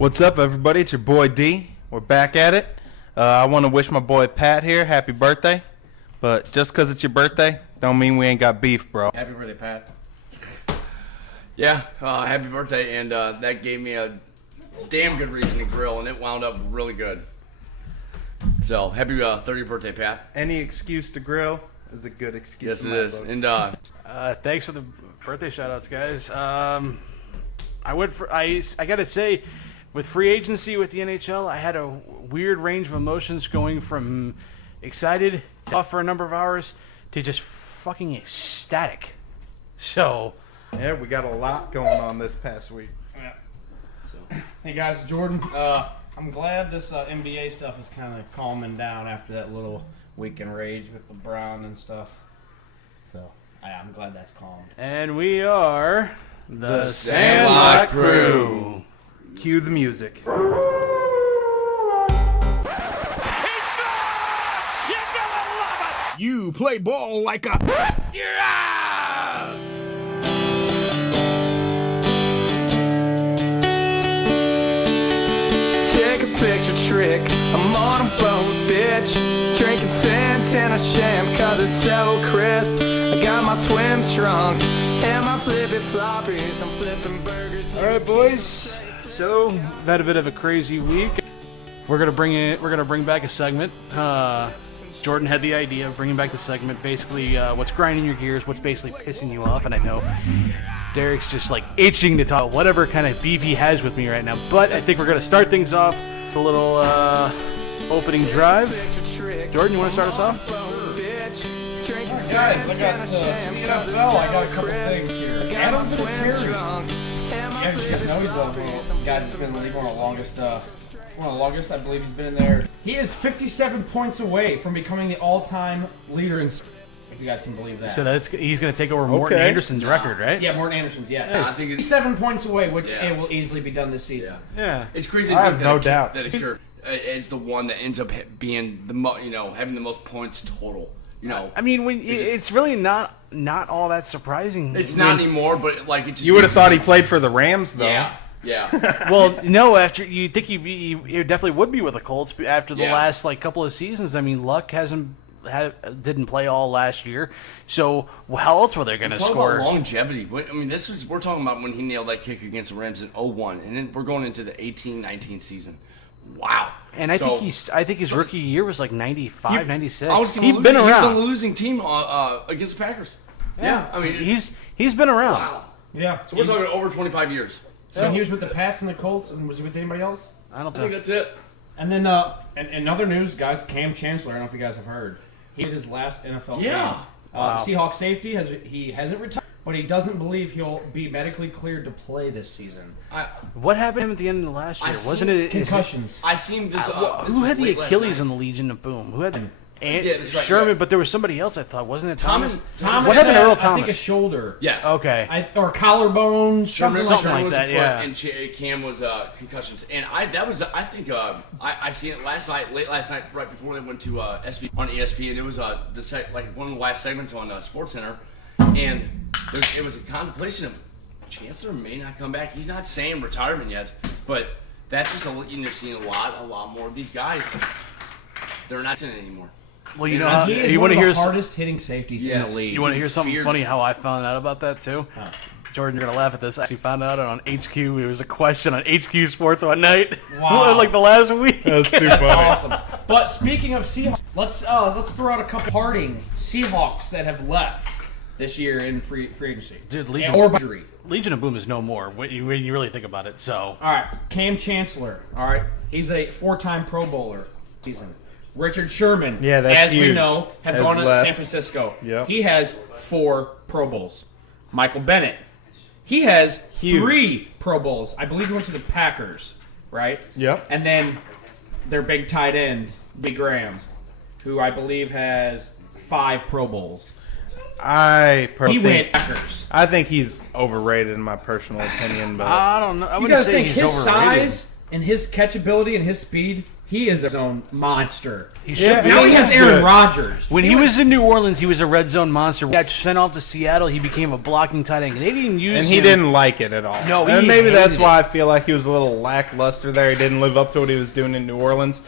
What's up, everybody? It's your boy D. We're back at it. I want to wish my boy Pat here happy birthday. But just because it's your birthday, don't mean we ain't got beef, bro. Happy birthday, Pat. Yeah, happy birthday, and that gave me a damn good reason to grill, and it wound up really good. So, happy 30th birthday, Pat. Any excuse to grill is a good excuse. Yes, it is. And thanks for the birthday shout-outs, guys. I gotta say, with free agency with the NHL, I had a weird range of emotions going from excited, off for a number of hours, to just fucking ecstatic. So, yeah, we got a lot going on this past week. Yeah. Hey guys, Jordan. I'm glad this NBA stuff is kind of calming down after that little weekend rage with LeBron and stuff. So, I'm glad that's calmed. and we are the Sandlot Crew. Cue the music. You play ball like a... Take a picture trick, I'm on a boat, bitch. Drinking Santana sham, cause it's so crisp. I got my swim trunks and my flippy floppies. I'm flipping burgers. Alright, boys. So, we've had a bit of a crazy week. We're gonna bring back a segment. Jordan had the idea of bringing back the segment, basically what's grinding your gears, what's basically pissing you off, and I know Derek's just like itching to talk whatever kind of beef he has with me right now. But I think we're gonna start things off with a little opening drive. Jordan, you want to start us off? Guys, I got to the NFL. I got a couple things here. Adam Vinatieri. Yeah, you guys know he's guys has been in the league one of the longest. I believe he's been in there. He is 57 points away from becoming the all-time leader in. If you guys can believe that. So he's going to take over Morton Anderson's record, right? Yeah, Morton Anderson's. Yes. I think it's 57 points away, which it will easily be done this season. Yeah. It's crazy I to have think no that doubt. that his kicker is the one that ends up being having the most points total. I mean, it's really not all that surprising. It's not anymore, but like it just You would have thought he played for the Rams, though. Yeah. Well, no, after you think he definitely would be with the Colts after the last couple of seasons. I mean, Luck didn't play all last year, so how else were they going to score? About longevity. I mean, we're talking about when he nailed that kick against the Rams in 2001, and then we're going into the 18-19 season. Wow. And I think his rookie year was like 95, 96. He's been around. He was on the losing team against the Packers. Yeah. I mean, he's been around. Wow. Yeah. So we're talking over 25 years. So he was with the Pats and the Colts, and was he with anybody else? I don't I think think. that's it. And then, in other news, guys, Cam Chancellor. I don't know if you guys have heard. He did his last NFL game. Yeah. The Seahawks safety hasn't retired, but he doesn't believe he'll be medically cleared to play this season. What happened to him at the end of the last year? Wasn't it Concussions? I seen this. who had the Achilles in the Legion of Boom? Who had that's right, Sherman? yeah. But there was somebody else. I thought, wasn't it Thomas? Thomas What happened to Earl I think a Thomas? shoulder. Yes. Okay. Or collarbone. Something like was that, the foot, yeah. And Cam was concussions, and I seen it late last night, right before they went to SV on ESPN. It was one of the last segments on SportsCenter, and it was a contemplation of Chancellor may not come back. He's not saying retirement yet, but that's just you're seeing a lot more of these guys. They're not in it anymore. Well, you know, He is you one want of to the hear hardest hitting safeties in the league. You want to hear something feared. funny? How I found out about that too? Jordan, you're gonna laugh at this. I actually found out on HQ. It was a question on HQ Sports one night. Wow. Like the last week. That's too funny. Awesome. But speaking of Seahawks, let's throw out a couple parting Seahawks that have left this year in free agency. Dude, Or injury. Legion of Boom is no more when you really think about it. So, All right, Cam Chancellor. All right, he's a 4-time Pro Bowler season. Richard Sherman, Yeah, that's as we huge. know, have Has gone to left. San Francisco. Yep. He has 4 Pro Bowls. Michael Bennett, he has Huge. 3 Pro Bowls. I believe he went to the Packers, right? Yep. And then their big tight end, Big Graham, who I believe has 5 Pro Bowls. He went Packers. I think he's overrated in my personal opinion, but I don't know. I You wouldn't gotta say think he's his overrated. size and his catchability and his speed. he is his own monster. He should be. Now he has he's Aaron good. Rodgers. When he was in New Orleans, he was a red zone monster. When he got sent off to Seattle, he became a blocking tight end. They didn't use And him. he didn't like it at all. No, and he maybe that's hated why I feel like he was a little lackluster there. He didn't live up to what he was doing in New Orleans.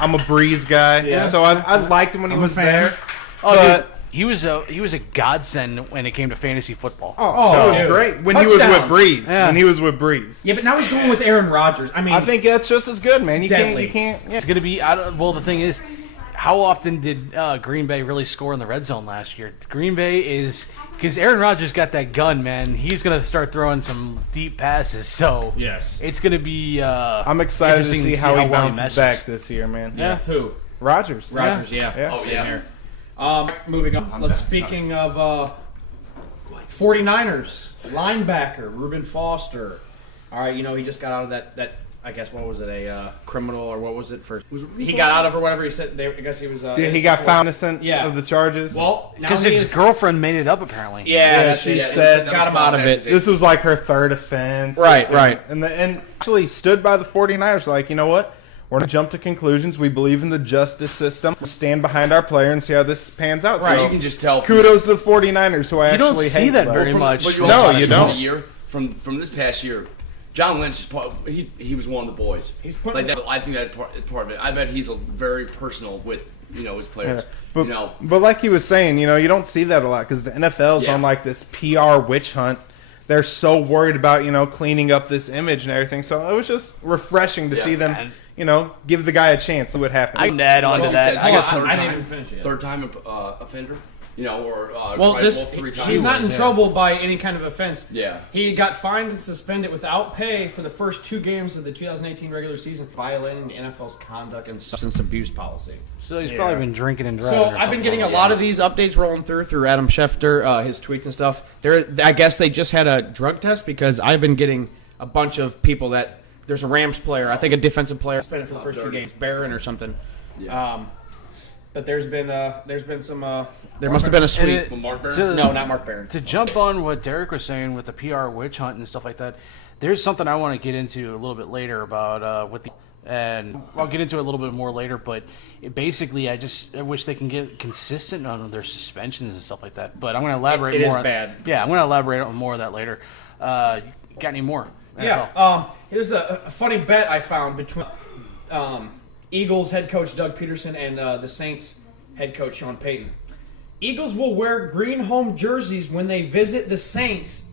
I'm a Breeze guy, so I liked him when he was there. Oh, But dude, he was a godsend when it came to fantasy football. it was dude. great when he was with Touchdowns. Breeze. Yeah. When he was with Breeze, Yeah, but now he's going with Aaron Rodgers. I mean, I think that's just as good, man. You Deadly. can't. Yeah. It's gonna be. Well, the thing is, how often did Green Bay really score in the red zone last year? Green Bay is because Aaron Rodgers got that gun, man. He's gonna start throwing some deep passes. So Yes. it's gonna be. I'm excited to interesting see how he well bounces meshes. back this year, man. Yeah. Who? Rodgers. Rodgers, yeah. Yeah. Oh yeah. Here. Moving on. Let's speaking of 49ers linebacker Reuben Foster. All right, he just got out of that. I guess what was it, a criminal or what was it for? He got out of or whatever. He said. I guess he was. Yeah, he got found innocent Yeah. of the charges. Well, now Because he his is. girlfriend made it up, apparently. Yeah, that's she it. said- got him out of it. This was like her third offense. Right, right. And actually stood by the 49ers like, you know what? We're going to jump to conclusions. We believe in the justice system. We'll stand behind our player and see how this pans out. Right, So, you can just tell. kudos to the 49ers, who I You don't actually see hate. that but- very much. But No, also you from don't. the year, from this past year, John Lynch is he was one of the boys. He's putting- like that. I think that's part of it. I bet he's very personal with his players. But, you know, but like he was saying, you don't see that a lot because the NFL's Yeah. on like this PR witch hunt. They're so worried about, cleaning up this image and everything. So it was just refreshing to Yeah. see them, And- give the guy a chance. See what happens. I can add on to like you that. said, I got some. I didn't even finish it. third time offender. Or Well, right, this both 3 times. he's not in Yeah. trouble by any kind of offense. Yeah. He got fined and suspended without pay for the first 2 games of the 2018 regular season, violating the NFL's conduct and substance abuse policy. So he's probably been drinking and driving. So or I've been something getting a like lot that. of these updates rolling through Adam Schefter, his tweets and stuff. I guess they just had a drug test because I've been getting a bunch of people that there's a Rams player, I think a defensive player, suspended for the first 2 games, Barron or something. Yeah. But there's been some there must have been a sweep. And it- Well, Mark Barron? to- No, not Mark Barron. To jump on what Derek was saying with the PR witch hunt and stuff like that, there's something I want to get into a little bit later about and I'll get into it a little bit more later. But basically, I wish they can get consistent on their suspensions and stuff like that. But I'm going to elaborate It is more. bad. Yeah, I'm going to elaborate on more of that later. You got any more? Yeah. NFL? Here's a funny bet I found between Eagles head coach Doug Peterson and the Saints head coach Sean Payton. Eagles will wear green home jerseys when they visit the Saints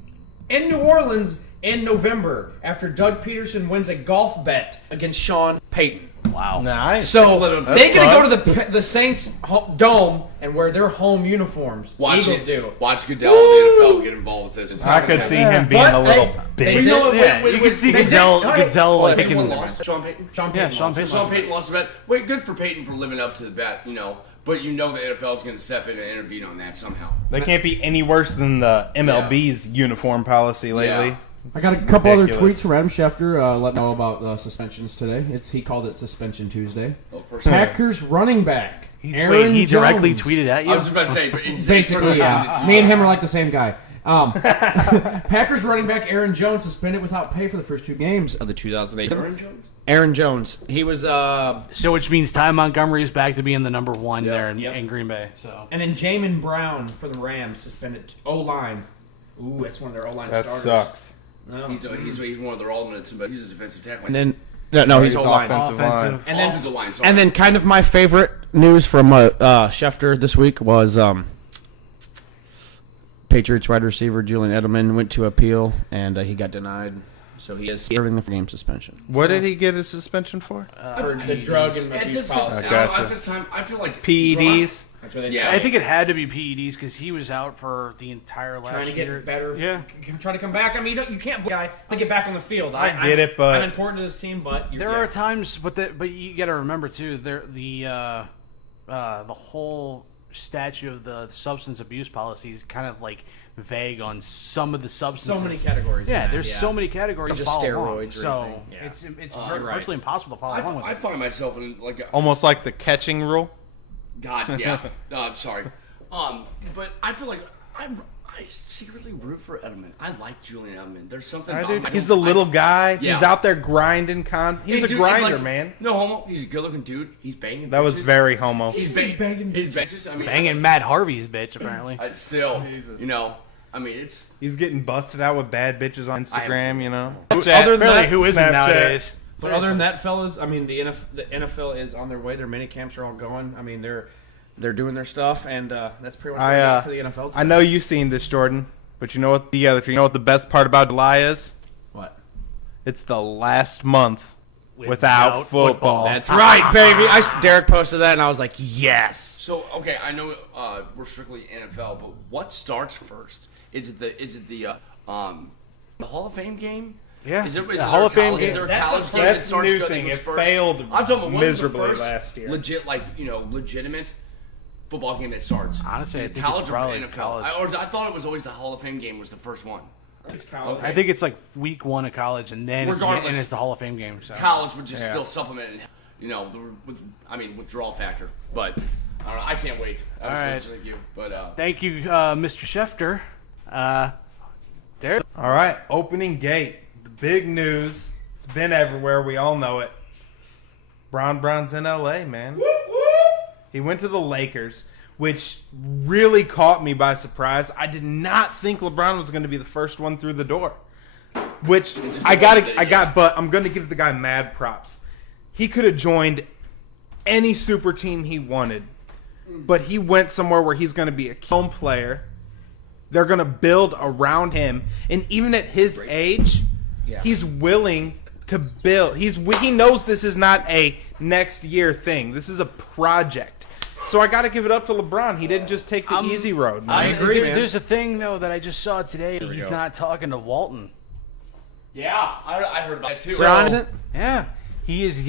in New Orleans in November after Doug Peterson wins a golf bet against Sean Payton. Wow. Nice. So That's they're going fun. to go to the Saints dome and wear their home uniforms. Eagles do. Watch Goodell and the NFL get involved with this. It's I not could gonna see happen. him being But a little they bitch. know Yeah, you can see Goodell like Which picking. one lost? Sean Payton? Sean Payton. Yeah, Sean lost. Payton. Sean Payton lost the bet. Wait, good for Payton for living up to the bet, But the NFL is going to step in and intervene on that somehow. They can't be any worse than the MLB's uniform policy lately. Yeah. I got a couple other Ridiculous. tweets from Adam Schefter letting know about suspensions today. He called it Suspension Tuesday. Oh, personally. Packers running back Aaron Wait, he directly Jones. tweeted at I you? was just about to say, but it's Basically, yeah. personally- Me and him are like the same guy. Packers running back Aaron Jones suspended without pay for the first 2 games Of the 2008. Aaron Jones? Aaron Jones. He was So which means Ty Montgomery is back to being the number 1 there Yep. in Green Bay. So and then Jamin Brown for the Rams suspended O-line. Ooh, that's one of their O-line That starters. sucks. No. He's one of their ultimates, but he's a defensive tackle. And then no, he's He's O-line. offensive line. And then offensive line. Sorry. And then kind of my favorite news from Schefter this week was Patriots wide receiver Julian Edelman went to appeal and he got denied. So he is serving the game suspension What did he get a suspension for? for the drug and at abuse this, policy. Gotcha. at this time, I feel like PEDs? That's what they Yeah. say. I think it had to be PEDs because he was out for the entire last Trying to year. get better. Yeah. Trying to come back. I mean, you can't guy to get back on the field. I get it, but- I'm important to this team. But There are times, but you got to remember too. The whole statute of the substance abuse policy is kind of like vague on some of the substances. so many categories. Yeah, in that, there's so many categories to Just follow steroids or along. So anything. Yeah. it's you're right. virtually impossible to follow along with I it. find myself in like a, Almost like the catching rule. God, yeah. No, I'm sorry. But I feel like I I secretly root for Edelman. I like Julian Edelman. There's something. He's a little guy. Yeah. He's out there grinding. He's a dude, grinder, like, man. No homo. He's a good-looking dude. He's banging. That was bitches. very homo. He's banging banging. He's bitches. I mean, Banging Matt Harvey's bitch, apparently. Still, you know. I mean, it's. He's getting busted out with bad bitches on Instagram, you know. Other than Apparently, that, who isn't Snapchat. nowadays? But other than that, fellas, I mean, the NFL is on their way. Their mini camps are all going. I mean, they're doing their stuff, and that's pretty much what I got for the NFL. I know you've seen this, Jordan, but you know what the best part about July is? What? It's the last month without football. That's right, baby. Derek posted that, and I was like, yes. So okay, I know we're strictly NFL, but what starts first? Is it the Hall of Fame game? Yeah, Is there the Hall of Fame game. Is there a That's college a- game that's that starts new that thing. goes It first? failed I'm talking about, what was the miserably first last year. Legit, legitimate football game that starts. Honestly, I Is it think it's college or probably NFL? college. I thought it was always the Hall of Fame game was the first one. It's college. I think it's like week 1 of college, and then it's Regardless. the Hall of Fame game. So. College would just still supplement, withdrawal factor. But I don't know. I can't wait. All right. Thank you. But Thank you, Mr. Schefter. Derek? All right, opening gate. The big news. It's been everywhere. We all know it. Brown's in L.A., man. He went to the Lakers, which really caught me by surprise. I did not think LeBron was going to be the first one through the door. Which but I'm going to give the guy mad props. He could have joined any super team he wanted, but he went somewhere where he's going to be a home player. They're going to build around him, and even at his age, he's willing to build. He knows this is not a next year thing. This is a project. So I got to give it up to LeBron. He didn't just take the easy road. Man. I agree, man. There's a thing though that I just saw today. He's not talking to Walton. yeah, I heard about that too. So, Yeah, he's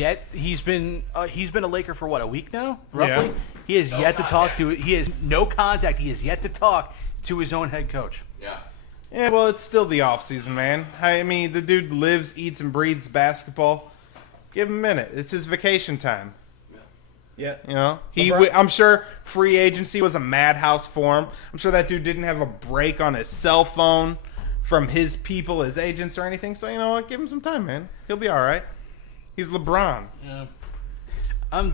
been a Laker for what, a week now, roughly. Yeah. He has yet to talk contact. to. He has no contact. He has yet to talk to his own head coach. Yeah. Yeah, well, it's still the offseason, man. I mean, the dude lives, eats, and breathes basketball. Give him a minute. It's his vacation time. yeah. You know, LeBron- I'm sure free agency was a madhouse for him. I'm sure that dude didn't have a break on his cell phone from his people, his agents, or anything. So you know what? Give him some time, man. He'll be all right. He's LeBron. Yeah.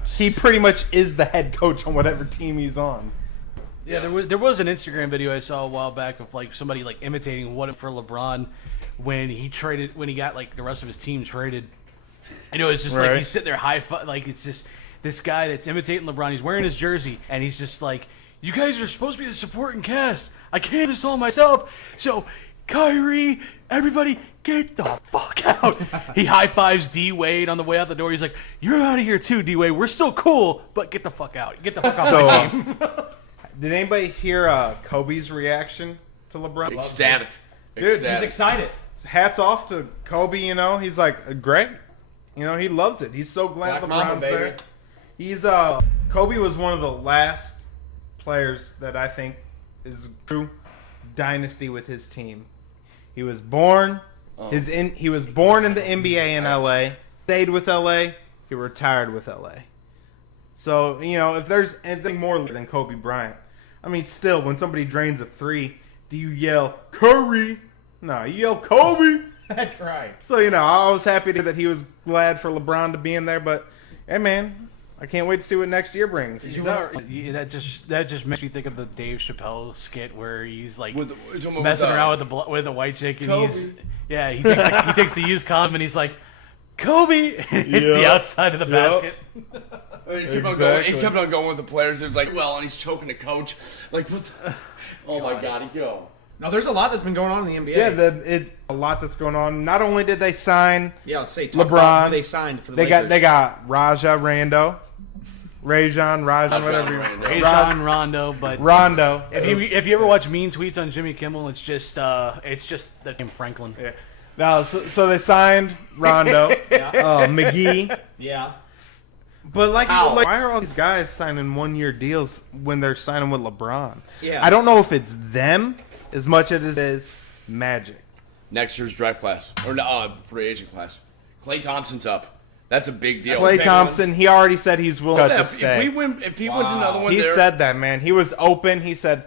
He pretty much is the head coach on whatever team he's on. Yeah, there was an Instagram video I saw a while back of like somebody like imitating what for LeBron when he got like the rest of his team traded. And it was just like Right. he's sitting there high five, like it's just this guy that's imitating LeBron. He's wearing his jersey and he's just like, "You guys are supposed to be the supporting cast. I can't do this all myself. So, Kyrie, everybody, get the fuck out." He high fives D Wade on the way out the door. He's like, "You're out of here too, D Wade. We're still cool, but get the fuck out. Get the fuck off my team." Did anybody hear Kobe's reaction to LeBron? Ecstatic. Dude, He's excited. Hats off to Kobe. You know, he's like great. You know, he loves it. He's so glad Black Mamba, LeBron's baby. there. He's Kobe was one of the last players that I think is true dynasty with his team. He was born he was born in the NBA in LA, stayed with LA, he retired with LA. So, you know, if there's anything more than Kobe Bryant, I mean, still, when somebody drains a three, do you yell, Curry? No, you yell, Kobe. That's right. So, you know, I was happy that he was glad for LeBron to be in there, but, hey, man, I can't wait to see what next year brings. That just makes me think of the Dave Chappelle skit where he's like With the- messing around with the white chick, and Kobe. he takes the used condom and he's like, "Kobe," and hits the Yep. outside of the basket. He kept on going. Exactly. He kept on going with the players. It was like, well, and he's choking the coach. Like, what the? Oh my God, he go. No, there's a lot that's been going on in the NBA. Yeah, a lot that's going on. Not only did they sign Let's say talk LeBron, about who they signed for the Lakers. they got Rajon, whatever. Rondo. Rajon Rondo, but Rondo. if you ever watch mean tweets on Jimmy Kimmel, it's just the name Franklin. Yeah. No, so they signed Rondo, McGee. Yeah. But like, why are all these guys signing 1-year deals when they're signing with LeBron? Yeah. I don't know if it's them as much as it is Magic. Next year's draft class or free agent class. Klay Thompson's up. That's a big deal. Klay Thompson, he already said he's willing to If stay. he wins another one, He there, said that, man. He was open. He said,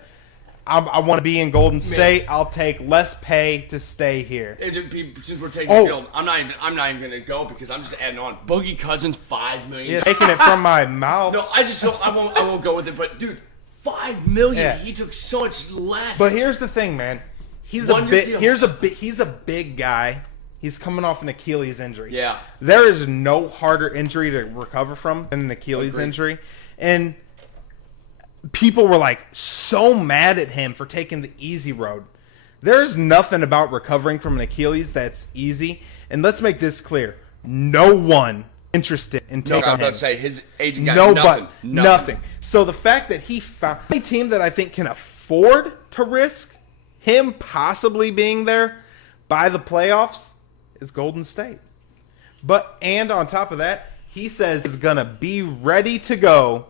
I want to be in Golden State. I'll take less pay to stay here. Since we're taking the field, I'm not even gonna go because I'm just adding on. Boogie Cousins, $5 million. Yeah, taking it from my mouth. No, I won't go with it. But dude, $5 million. Yeah. He took so much less. But here's the thing, man. He's a big guy. He's coming off an Achilles injury. Yeah. There is no harder injury to recover from than an Achilles injury. And people were like so mad at him for taking the easy road. There's nothing about recovering from an Achilles that's easy. And let's make this clear. No one interested in taking him. I was about to say, his agent got nothing. So the fact that he found a team that I think can afford to risk him possibly being there by the playoffs is Golden State. And on top of that, he says he's going to be ready to go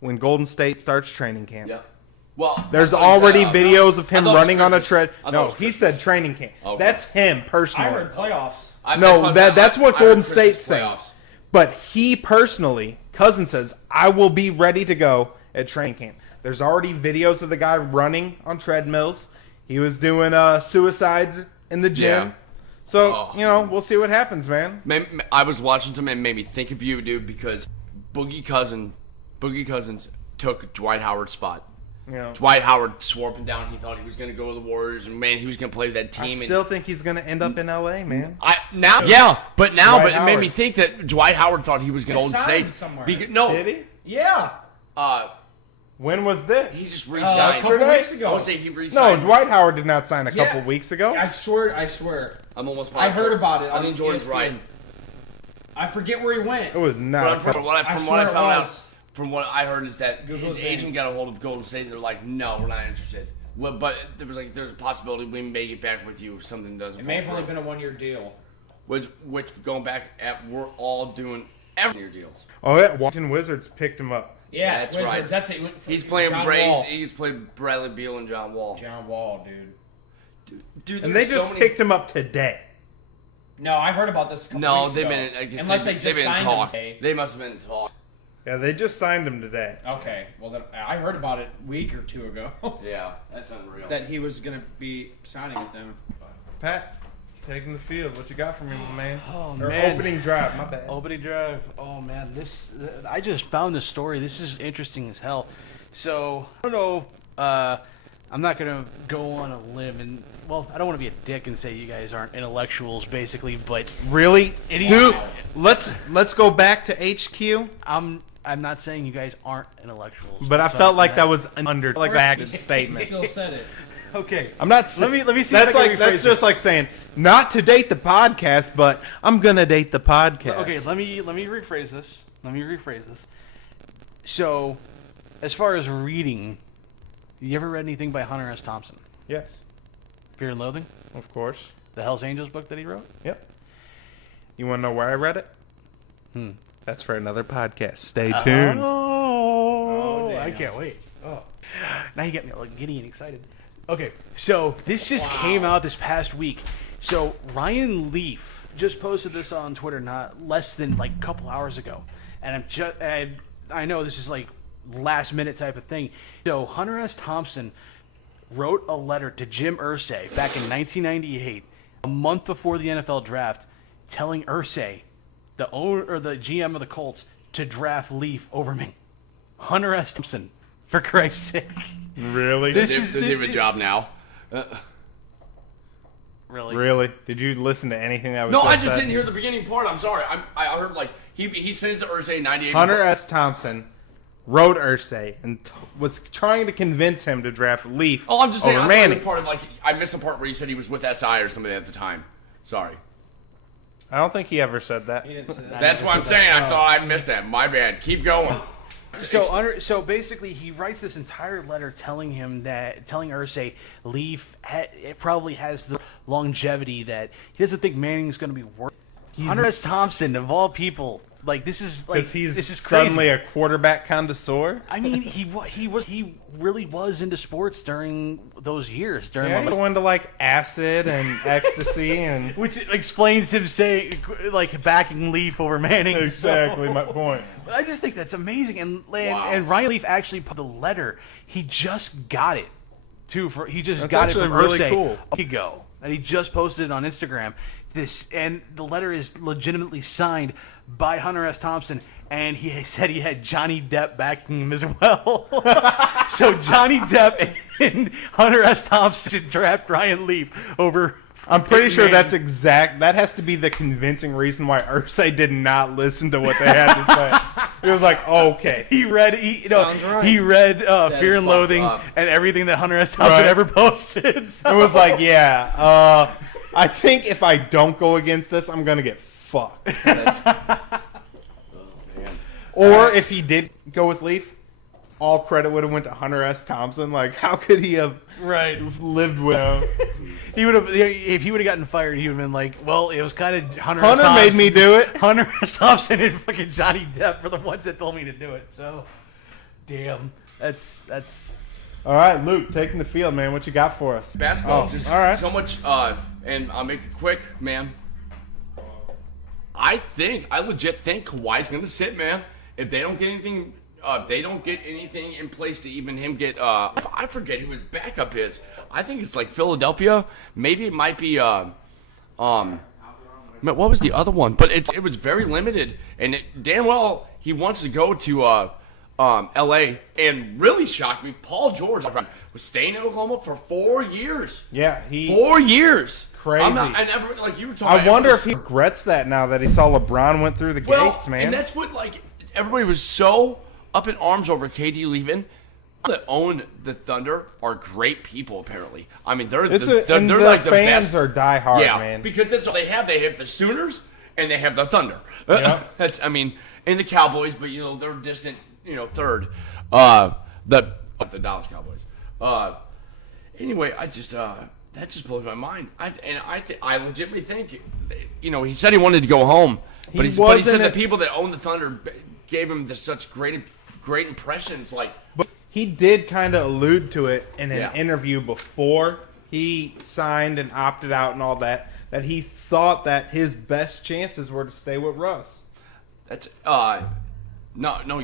when Golden State starts training camp. Yeah. Well, there's already videos of him running on a tread. No, he Christmas. said training camp. Okay. That's him personally. I heard playoffs. That's what Golden State's saying. But he personally, Cousin says, I will be ready to go at training camp. There's already videos of the guy running on treadmills. He was doing suicides in the gym. Yeah. So, we'll see what happens, man. I was watching some and made me think of you, dude, because Boogie Cousins took Dwight Howard's spot. Yeah. Dwight Howard swore up and down he thought he was going to go to the Warriors, and man, he was going to play with that team. I still think he's going to end up in LA, man. But it made me think that Dwight Howard thought he was going to Golden State somewhere. Did he? Yeah. When was this? He just re-signed. A couple weeks ago. I would say he re-signed. No, Dwight Howard did not sign a couple weeks ago. I swear. I'm almost I heard about it. I think Jordan's right. I forget where he went. It was not. From what I heard is that his agent got a hold of Golden State and they're like, no, we're not interested. Well, but there's a possibility we may get back with you if something doesn't. It may have only been a 1-year deal. Which going back we're all doing every-year deals. Oh yeah, Washington Wizards picked him up. Yeah, that's Wizards. right. That's it. He's playing Braves. He's played Bradley Beal and John Wall. John Wall, dude. And they just picked him up today. No, I heard about this a couple weeks ago. Unless they just signed him today. They must have been in talks. Yeah, they just signed him today. Okay, well then I heard about it a week or two ago. Yeah, that's unreal. That he was going to be signing with them. Pat, taking the field. What you got for me, my man? Opening drive. My bad. Opening drive. Oh man, I just found this story. This is interesting as hell. So I don't know. I'm not gonna go on a limb and I don't want to be a dick and say you guys aren't intellectuals, basically. But really, let's go back to HQ. I'm not saying you guys aren't intellectuals. But I felt like that was an underbacked statement. Still said it. Okay, I'm not. Let me see. That's just like saying not to date the podcast, but I'm gonna date the podcast. Okay, let me rephrase this. So, as far as reading, you ever read anything by Hunter S. Thompson? Yes. Fear and Loathing? Of course. The Hell's Angels book that he wrote? Yep. You want to know where I read it? That's for another podcast. Stay tuned. I can't wait. Oh, now you get me all giddy and excited. Okay, so this just came out this past week. So Ryan Leaf just posted this on Twitter not less than a couple hours ago, and I know this is last minute type of thing. So Hunter S. Thompson wrote a letter to Jim Irsay back in 1998, a month before the NFL draft, telling Irsay, the owner or the GM of the Colts, to draft Leaf over me. Hunter S. Thompson, for Christ's sake. Really? Does he have a job now? Really? Did you listen to anything that was? No, I just didn't hear the beginning part. I'm sorry. I heard he sent it to Irsay 98. Hunter S. Thompson wrote Irsay and was trying to convince him to draft Leaf. Oh, I'm just saying. Over Manning. I missed the part where he said he was with SI or somebody at the time. Sorry. I don't think he ever said that. That's what I'm saying. I thought I missed that. My bad. Keep going. So basically, he writes this entire letter telling Irsay Leaf it probably has the longevity that he doesn't think Manning's going to be worth. Hunter S. Thompson, of all people, this is crazy. Suddenly a quarterback connoisseur. I mean, he really was into sports during those years. He went to acid and ecstasy, and which explains him saying backing Leaf over Manning. Exactly my point. I just think that's amazing. And Ryan Leaf actually put the letter. He just got it too. He just That's got it actually from really Irsay cool. a week ago, and he just posted it on Instagram. And the letter is legitimately signed by Hunter S. Thompson, and he said he had Johnny Depp backing him as well. So Johnny Depp and Hunter S. Thompson draft Ryan Leaf over. I'm pretty sure that has to be the convincing reason why Irsay did not listen to what they had to say. It was like, okay. He read Fear and Loathing and everything that Hunter S. Thompson ever posted. So. It was like, yeah, I think if I don't go against this, I'm going to get fucked. Or if he did go with Leaf, all credit would have went to Hunter S. Thompson. Like, how could he have lived with him? He would have, if he would have gotten fired, he would have been like, well, it was kind of Hunter S. Thompson made me do it. Hunter S. Thompson and fucking Johnny Depp are the ones that told me to do it. So, damn, that's. All right, Luke, taking the field, man. What you got for us? Basketball. All right. So much, and I'll make it quick, man. I legit think Kawhi's gonna sit, man. If they don't get anything. They don't get anything in place to even him get. I forget who his backup is. I think it's like Philadelphia. Maybe it might be. What was the other one? But it was very limited, and damn well he wants to go to L.A. And really shocked me. Paul George was staying in Oklahoma for 4 years. Yeah, 4 years. Crazy. And everyone, like you were talking. I wonder if he regrets that now that he saw LeBron went through the gates, man. And that's what everybody was so up in arms over KD leaving. That own the Thunder are great people, apparently. I mean, they're like the fans best. Are diehard, man. Because that's all they have. They have the Sooners and they have the Thunder. Yep. And the Cowboys, but they're distant, third. The Dallas Cowboys. Anyway, I just that just blows my mind. I legitimately think, he said he wanted to go home, but he said the people that own the Thunder gave him such great impressions, But he did kind of allude to it in an interview before he signed and opted out and all that he thought that his best chances were to stay with Russ. That's no,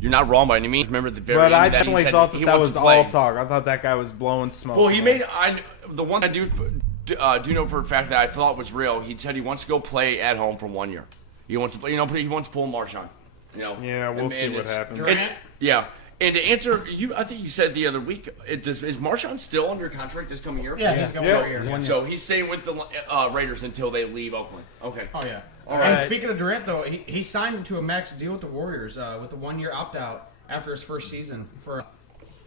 you're not wrong by any means. Remember the very But end I that definitely he said thought he that wants was to play. all talk. I thought that guy was blowing smoke. Well, the one I do know for a fact that I thought was real. He said he wants to go play at home for 1 year. He wants to play. He wants to pull Marshawn. Yeah, we'll see what happens. Yeah, and to answer you, I think you said the other week. Is Marshawn still under contract this coming year? Yeah, he's going for a year. 1 year. So he's staying with the Raiders until they leave Oakland. Okay. Oh yeah. All And right. speaking of Durant, though, he signed to a max deal with the Warriors with a 1 year opt out after his first season for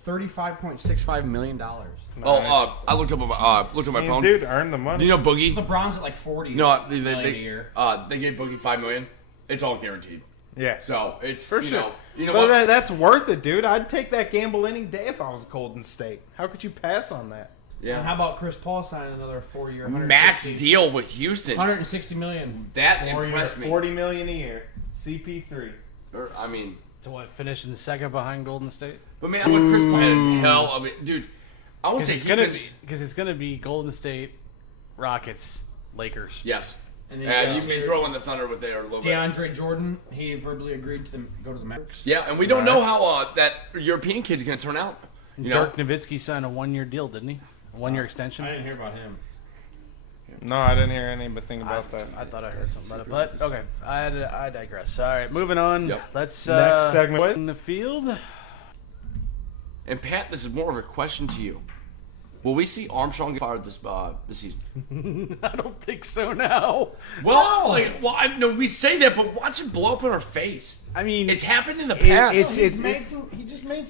$35.65 million. Nice. I looked up my phone. Dude, earn the money. Do you know Boogie? LeBron's at like 40. No, million a year. they gave Boogie $5 million. It's all guaranteed. Yeah. So it's For sure. But But that's worth it, dude. I'd take that gamble any day if I was Golden State. How could you pass on that? And how about Chris Paul signing another 4 year max deal with Houston? $160 million. That impressed me. $40 million a year. CP3. To what? Finish in the second behind Golden State? But man, when Chris Paul had a hell of it, dude. I want to say because it's gonna be Golden State, Rockets, Lakers. Yes. And then you may throw in the Thunder with there a little bit. DeAndre Jordan, he verbally agreed to go to the Mavericks. Yeah, and we don't know how that European kid's going to turn out. Dirk Nowitzki signed a 1 year deal, didn't he? A 1 year extension. I didn't hear about him. No, I didn't hear anything about that. I thought I heard something about it, but okay. I digress. All right, moving on. Yep. Let's Next segment. in the field. And Pat, this is more of a question to you. Will we see Armstrong get fired this season? I don't think so now. Well, I know we say that, but watch it blow up in our face. I mean, it's happened in the past.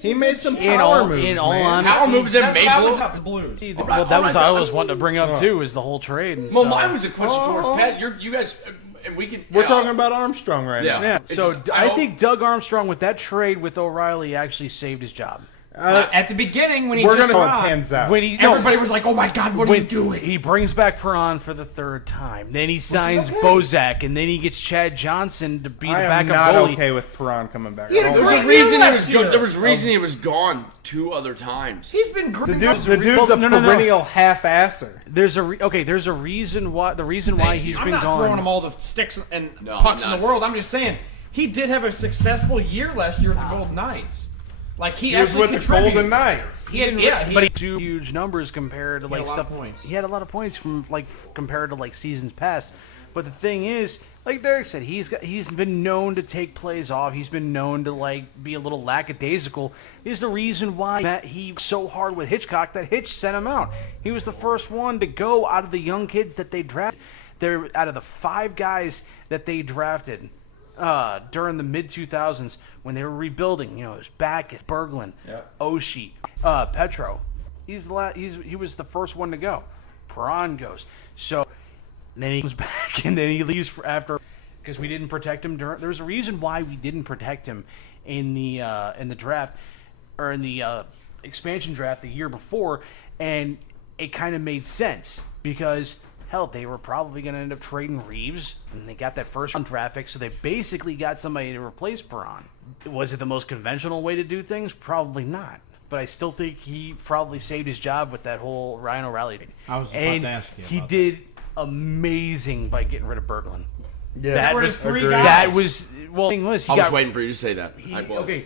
He made some power moves. In all man. honesty, Power moves that made blow. up the Blues. Well, that was I was wanting to bring up too. Is the whole trade? And Well, so, mine was a question towards Pat. You guys, and we can. We're talking about Armstrong right now. Yeah. So It's- I think Doug Armstrong with that trade with O'Reilly actually saved his job. At the beginning, when he We're just going to arrived, hands out. When he everybody was like, "Oh my God, what are you when doing?" he brings back Perron for the third time, then he signs Bozak, and then he gets Chad Johnson to be the I am backup not goalie. okay with Perron coming back. He had a I don't great like- year reason he last was year. there was a reason he was gone 2 other times. He's been great. The dude's a No. perennial half-asser. There's a reason why. The reason why he's I'm been not gone. throwing him all the sticks and No, pucks I'm in the not. world. I'm just saying he did have a successful year last year with the Golden Knights. Like he was actually with the contributed. Golden Knights. But he had huge numbers compared to had like a lot of stuff. points. He had a lot of points from like compared to like seasons past. But the thing is, like Derek said, he's been known to take plays off. He's been known to like be a little lackadaisical. Is the reason why that he was so hard with Hitchcock that Hitch sent him out. He was the first one to go out of the young kids that they drafted. They're out of the 5 guys that they drafted during the mid 2000s when they were rebuilding. You know, it was Backes, Berglund, Oshie, Petro. He was the first one to go. Perron goes. So then he comes back and then he leaves after because we didn't protect him during. There's a reason why we didn't protect him in the draft or in the expansion draft the year before, and it kind of made sense because. Hell, they were probably going to end up trading Reeves, and they got that first round draft pick, so they basically got somebody to replace Perron. Was it the most conventional way to do things? Probably not. But I still think he probably saved his job with that whole Ryan O'Reilly thing. I was about and to ask you he about did amazing by getting rid of Berglund. Yeah, That was 3 agreed. guys. That was well. The thing was, he I was got waiting for you to say that. I was. okay.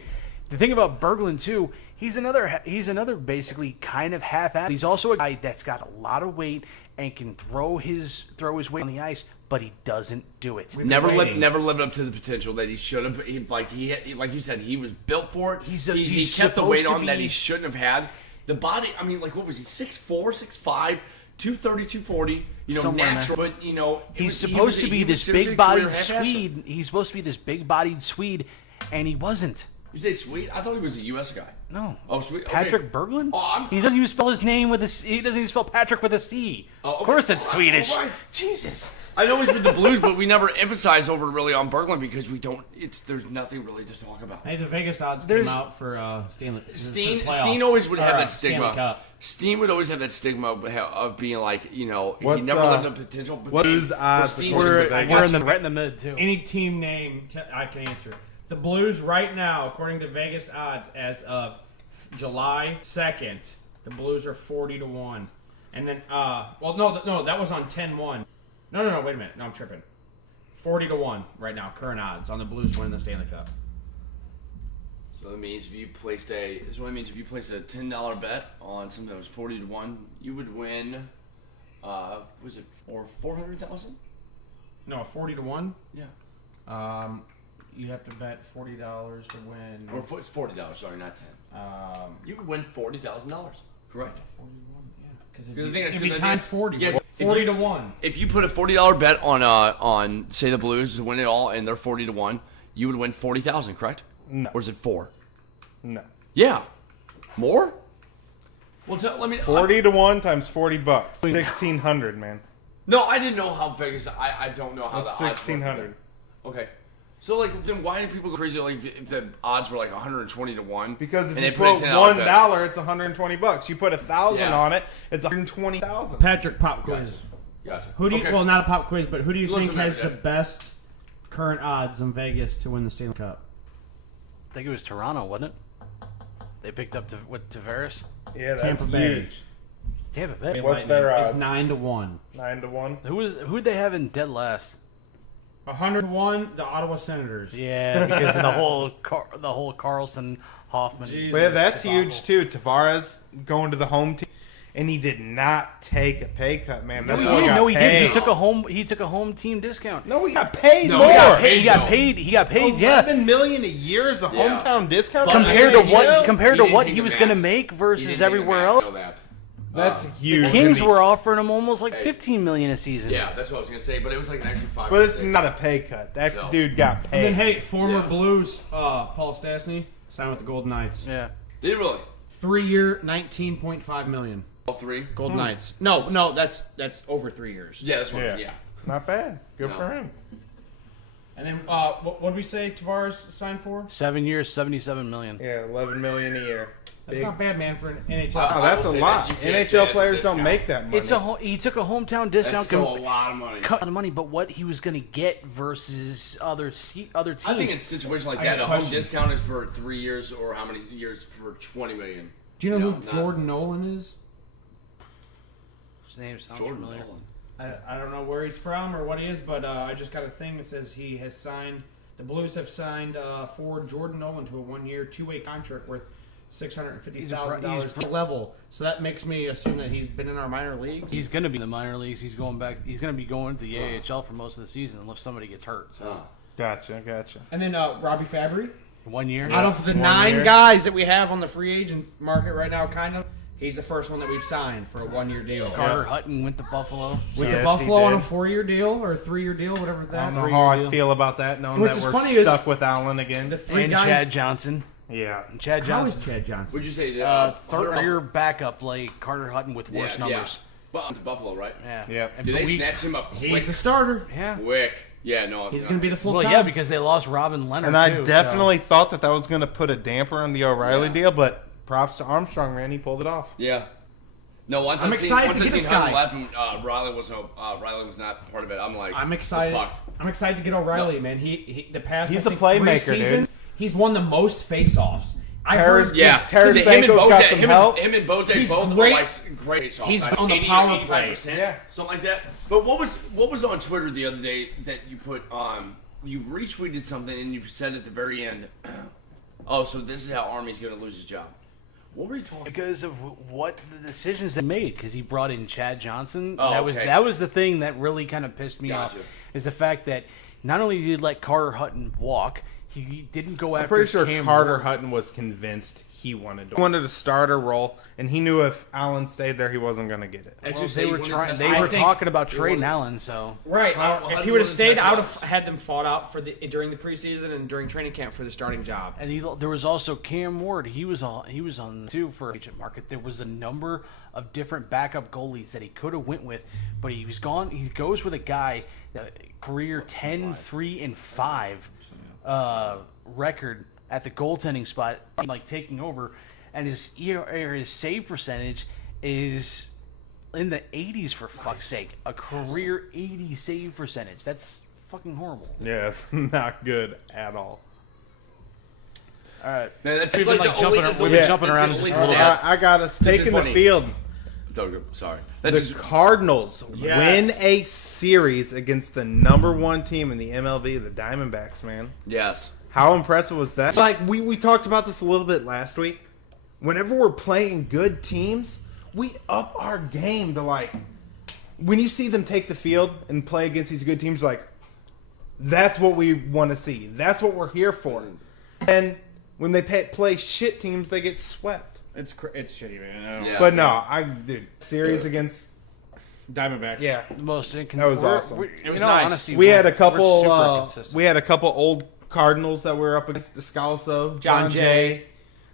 The thing about Berglund too, he's another basically kind of half-assed. He's also a guy that's got a lot of weight and can throw his weight on the ice, but he doesn't do it. Never lived up to the potential that he should have. Like you said, he was built for it. He kept the weight on that he shouldn't have had. The body, I mean, like what was he? 6'4", 6'5", 230, 240. You know, Somewhere in natural, but you know, He's supposed to be this big-bodied Swede. He's supposed to be this big-bodied Swede, and he wasn't. You say Swede? I thought he was a U.S. guy. No. Oh, Swede. Okay. Patrick Berglund? Oh, he doesn't even spell his name with a C. He doesn't even spell Patrick with a C. Oh, okay. Of course it's Swedish. All right. Jesus. I know he's with the Blues, but we never emphasize over really on Berglund because we don't. There's nothing really to talk about. Hey, the Vegas odds There's- came out for Stanley. Steen always would have that Stanley stigma. Cup. Steen would always have that stigma of being like, you know, he What's, never lived up to potential. But what's odds Steen according was to Vegas? We're in the right in the mid too. Any team name I can answer. The Blues right now, according to Vegas odds, as of July 2nd, the Blues are 40-1. And then, no, that was on 10-1. No, wait a minute. No, I'm tripping. 40-1 right now, current odds on the Blues winning the Stanley Cup. So that means if you placed a $10 bet on something that was 40-1, you would win. Was it or 400,000? No, 40-1. Yeah. You have to bet $40 to win. Or it's $40. Sorry, not 10. You would win $40,000. Correct. 41, yeah. Because it'd be times 40. Yeah, 40-1. If you put a $40 bet on say the Blues to win it all and they're 40-1, you would win 40,000. Correct? No. Or is it 4? No. Yeah. More? Well, let me. 40-1 times $40. 1,600, man. No, I didn't know how Vegas. I don't know how That's the odds work. 1,600. Okay. So like, then why do people go crazy? Like, if the odds were like 120-1, Because if and you they put a put $10 bet. $1, it's $120. You put 1,000 Yeah. on it, it's 120,000. Patrick, pop quiz. Gotcha. Who do you? Okay. Well, not a pop quiz, but who do you Listen think to has that, the yeah. best current odds in Vegas to win the Stanley Cup? I think it was Toronto, wasn't it? They picked up with Tavares. Yeah, that's Tampa Bay. huge. Tampa Bay. What's their odds? It's 9-1. 9-1. Who'd they have in dead last? 101, the Ottawa Senators. Yeah, because of the whole Carlson Hoffman. Jesus. But yeah, that's debacle. huge too. Tavares going to the home team, and he did not take a pay cut, man. No, That he boy did. got No, he did. paid. He took a home team discount. No, he got paid No, more. he got He got paid. paid. He got paid. Yeah. $11 million a year is a Yeah. hometown discount But Compared to NHL? what He he didn't was take a going to max. make He versus didn't take a everywhere max, else. know that. That's huge. Kings And were offering him almost like Hey. $15 million a season. Yeah, that's what I was gonna say, but it was like an extra 5. But or it's 6. not a pay cut. That So. dude got And paid. then, hey, former Yeah. Blues, Paul Stastny, signed with the Golden Knights. Yeah. Did he really? 3-year, $19.5 million. All 3? Golden Knights. No, that's over 3 years. Yeah, that's what. Yeah. Yeah. Not bad. Good No. for him. And then, what did we say Tavares signed for? 7 years, $77 million. Yeah, $11 million a year. That's Big. not bad, man, for an NHL. Oh, I that's will a say lot. that you can't say NHL it's a players don't discount. make that money. He took a hometown discount. That's still a lot of money. A lot of money, but what he was going to get versus other teams. I think in situations like I that, got a a home question. discount is for 3 years or how many years for $20 million. Do you know who not- Jordan Nolan is? His name sounds Jordan familiar. Nolan. I don't know where he's from or what he is, but I just got a thing that says he has signed. The Blues have signed forward Jordan Nolan to a 1-year, 2-way contract worth $650,000 per level. So that makes me assume that he's been in our minor leagues. He's going to be in the minor leagues. He's going back. He's going to be going to the AHL for most of the season unless somebody gets hurt. So Gotcha. And then Robbie Fabry. 1 year. Out of the 9 guys that we have on the free agent market right now, kind of, he's the first one that we've signed for a 1-year deal. Carter Hutton went to Buffalo. With the Buffalo on a 4-year deal or a 3-year deal, whatever that. I don't know how I feel about that, knowing Which that is we're funny is stuck with Allen again. The 3 And guys. Chad Johnson. Yeah. And Chad How is Johnson. Chad Johnson? Would you say Third-year backup like Carter Hutton with worse numbers. Well, to Buffalo, right? Yeah. Yep. Did they snatch him up quick? He's a starter. Yeah. Quick. Yeah, no. He's going to be the full Well, time. yeah, because they lost Robin Leonard, And I too, definitely thought that was going to put a damper on the O'Reilly deal, but props to Armstrong, man. He pulled it off. Yeah. No, once I'm excited to get this guy. Left and Riley was not part of it. I'm like, I'm excited. Fucked. I'm excited to get O'Reilly, man. He the past. He's I a think, playmaker, 3 seasons, dude. He's won the most faceoffs. I Tarasenko's heard. Yeah, Tarasenko's got some help. Him and Botek He's both great. are like great. He's like on the 80 power or 85%, play. Yeah. something like that. But what was on Twitter the other day that you put you retweeted something and you said at the very end, oh, so this is how Army's going to lose his job. What were you talking about? Because of what the decisions they made. Because he brought in Chad Johnson. Oh, that was the thing that really kind of pissed me Gotcha. off. Is the fact that not only did he let Carter Hutton walk, he didn't go after. I'm pretty sure Cam Carter Ward. Hutton was convinced he wanted a starter role, and he knew if Allen stayed there, he wasn't going to get it. As Well, you say, they were you wanted trying. to They test- were I think- talking about trading Allen. So Right. How if do he you would have want stayed to out, test had them fought out for during the preseason and during training camp for the starting job. and there was also Cam Ward. He was on too for agent market. There was a number of different backup goalies that he could have went with, but he was gone. He goes with a guy career 10-3-5 record at the goaltending spot, like taking over, and his save percentage is in the 80s for fuck's sake. A career 80 save percentage. That's fucking horrible. Yeah, it's not good at all. All right. Man, that's We've like been, like, the only- jumping- it's we've only- been jumping it's around the just only a little stat. I got us This is taking the funny. field. Sorry. The That's just, Cardinals Yes. win a series against the number 1 team in the MLB, the Diamondbacks, man. yes. How impressive was that? Like, we talked about this a little bit last week. Whenever we're playing good teams, we up our game to, like, when you see them take the field and play against these good teams, like, that's what we want to see. That's what we're here for. And when they play shit teams, they get swept. It's shitty, man. I don't Yeah. But no, dude, series against, Diamondbacks. yeah. The most That was awesome. It was nice. We had a couple. Super couple old Cardinals that were up against Descalso, John Jay.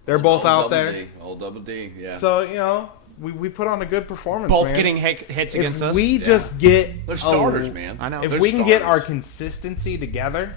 They're both out Double there. D, old Double D, yeah. So we put on a good performance. Both man. getting hits against If us. we just get They're starters, man. I know. If They're we can get our starters. consistency together,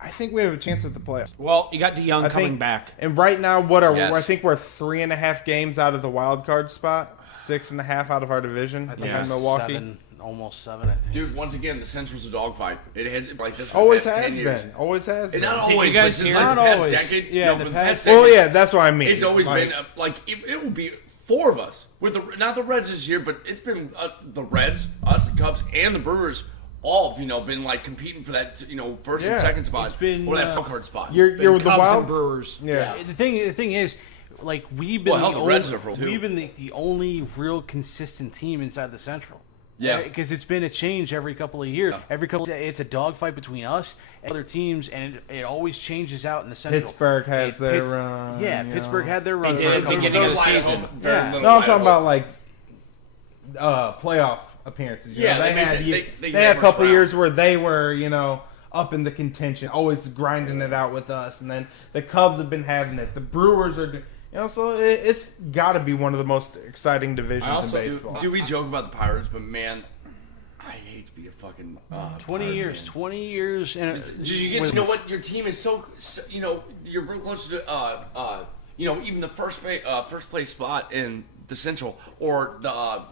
I think we have a chance at the playoffs. Well, you got DeYoung I coming think, back. And right now, what are we? Yes. I think we're 3.5 games out of the wild card spot, 6.5 out of our division behind Milwaukee. Almost 7, I think. Dude, once again, the Central's a dogfight. It has like this for Always the past has 10 years. been. Always has And been. not Did you always, guys but since hear- like Not the past always. decade. Yeah, no, the but past Well, decade, yeah, that's what I mean. it's always Like, been like it will be 4 of us with not the Reds this year, but it's been the Reds, us, the Cubs, and the Brewers. All been like competing for that first Yeah. and second spot It's been, or that wild card spot. You're with the Cubs wild and Brewers. Yeah. The thing is, like we've been Well, hell, the the Reds only, are for too. we've been the only real consistent team inside the Central. Yeah. because it's been a change every couple of years. It's a dogfight between us and other teams, and it always changes out in the Central. Pittsburgh has their run. Yeah, you Pittsburgh know. had their run. did at the beginning of the Wide season. open, very Yeah. little No, I'm wide talking open. about like playoff appearances. You Yeah, know, they had made they they had a made couple first years where they were up in the contention, always grinding it out with us, and then the Cubs have been having it. The Brewers are. So it's got to be one of the most exciting divisions in baseball. Do we joke about the Pirates? But man, I hate to be a fucking 20 Pirate years, fan. 20 years, and Did you get to know what your team is so you're real close to even the first place spot in the Central or the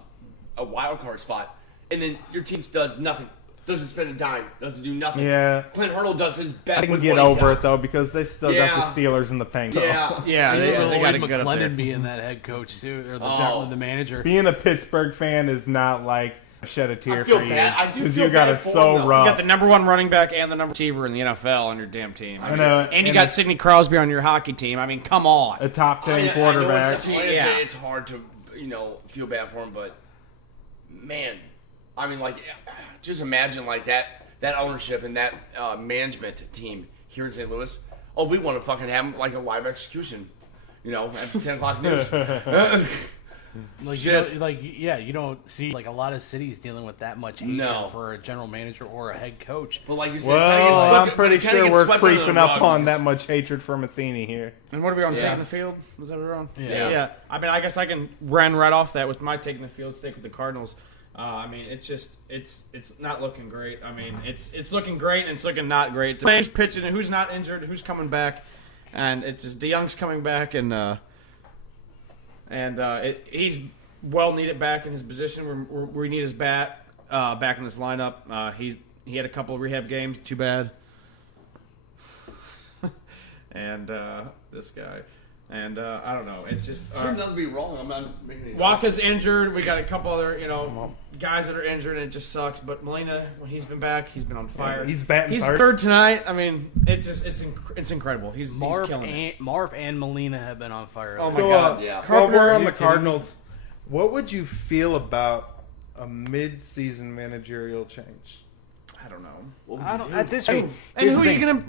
a wild card spot, and then your team does nothing. Doesn't spend a dime. Doesn't do nothing. Yeah. Clint Hurdle does his best. I can with get what he over got. it though because they still got the Steelers in the paint. Yeah, Yeah, they got to get up there. McLennan being that head coach too, or Oh. the manager. Being a Pittsburgh fan is not like Shed a tear I feel for you bad. I do because feel you got bad it for so him, though. rough. You got the number 1 running back and the number receiver in the NFL on your damn team. I know, And you and got it's Sidney Crosby on your hockey team. I mean, come on. a top 10 I know quarterback. it's hard to feel bad for him, but man, I mean, like, just imagine like that ownership and that management team here in St. Louis. Oh, we want to fucking have like a live execution, after 10 o'clock news. Like, you don't see like a lot of cities dealing with that much hatred for a general manager or a head coach. But like you said, Well, I'm pretty sure we're creeping up on that much hatred for Matheny here. And what are we on, taking the field? Was that what we're on? Yeah. I mean, I guess I can run right off that with my taking the field stake with the Cardinals. I mean, it's not looking great. I mean, it's looking great and it's looking not great. Who's pitching and who's not injured, who's coming back, and it's just DeYoung's coming back and he's well needed back in his position. We need his bat back in this lineup. He had a couple of rehab games, too bad. And this guy. And I don't know. It's just Sure, nothing be wrong. I'm not making any. Waka's injured. We got a couple other, guys that are injured, and it just sucks. But Molina, when he's been back, he's been on fire. He's batting He's third. third tonight. I mean, it's incredible. He's killing it. Marv and Molina have been on fire. Oh my So, God! Yeah. while we're Carpenter, on the Cardinals, what would you feel about a mid-season managerial change? I don't know. What would I you don't. do? At this And rate, who are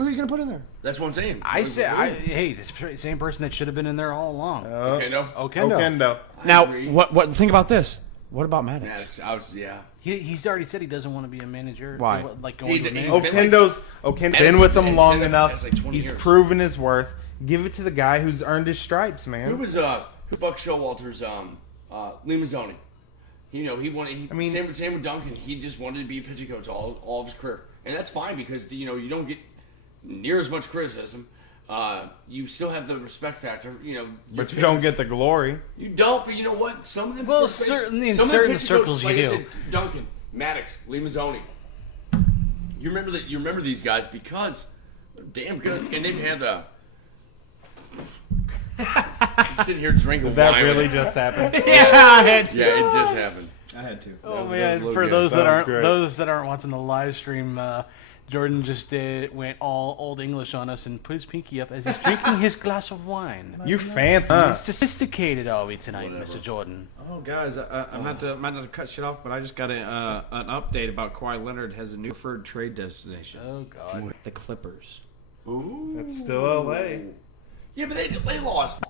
you gonna put in there? That's what I'm saying. I say, hey, this same person that should have been in there all along. Okay, no. Okendo. Now, agree. what? Think about this. What about Maddox? Yeah. He's already said he doesn't want to be a manager. Why? Like going to a He's manager. Okendo's been with them long been enough. like 20 He's years. proven his worth. Give it to the guy who's earned his stripes, man. Who was Buck Showalter's Lee Mazzoni? He wanted. Same with Duncan. He just wanted to be a pitching coach all of his career, and that's fine because you don't get near as much criticism. You still have the respect factor. But you don't get the glory. You don't. But you know what? Some of the Well, first base- certainly in some of the certain pitching circles coaches, you like I do. said, Duncan, Maddox, Lee Mazzoni. You remember that? You remember these guys because they're damn good, and they've had I'm sitting here drinking Did that wine. really just happen? Yeah, I had to. Yeah, it just happened. I had to. Oh was man! a little For good. those That that was great. aren't watching the live stream, Jordan just went all old English on us and put his pinky up as he's drinking his glass of wine. You fancy. Sophisticated are we tonight, Mr. Jordan? Oh, guys, I'm not to cut shit off, but I just got an update about Kawhi Leonard has a new preferred trade destination. Oh God! The Clippers. Ooh. It's still L.A. Yeah, but they lost.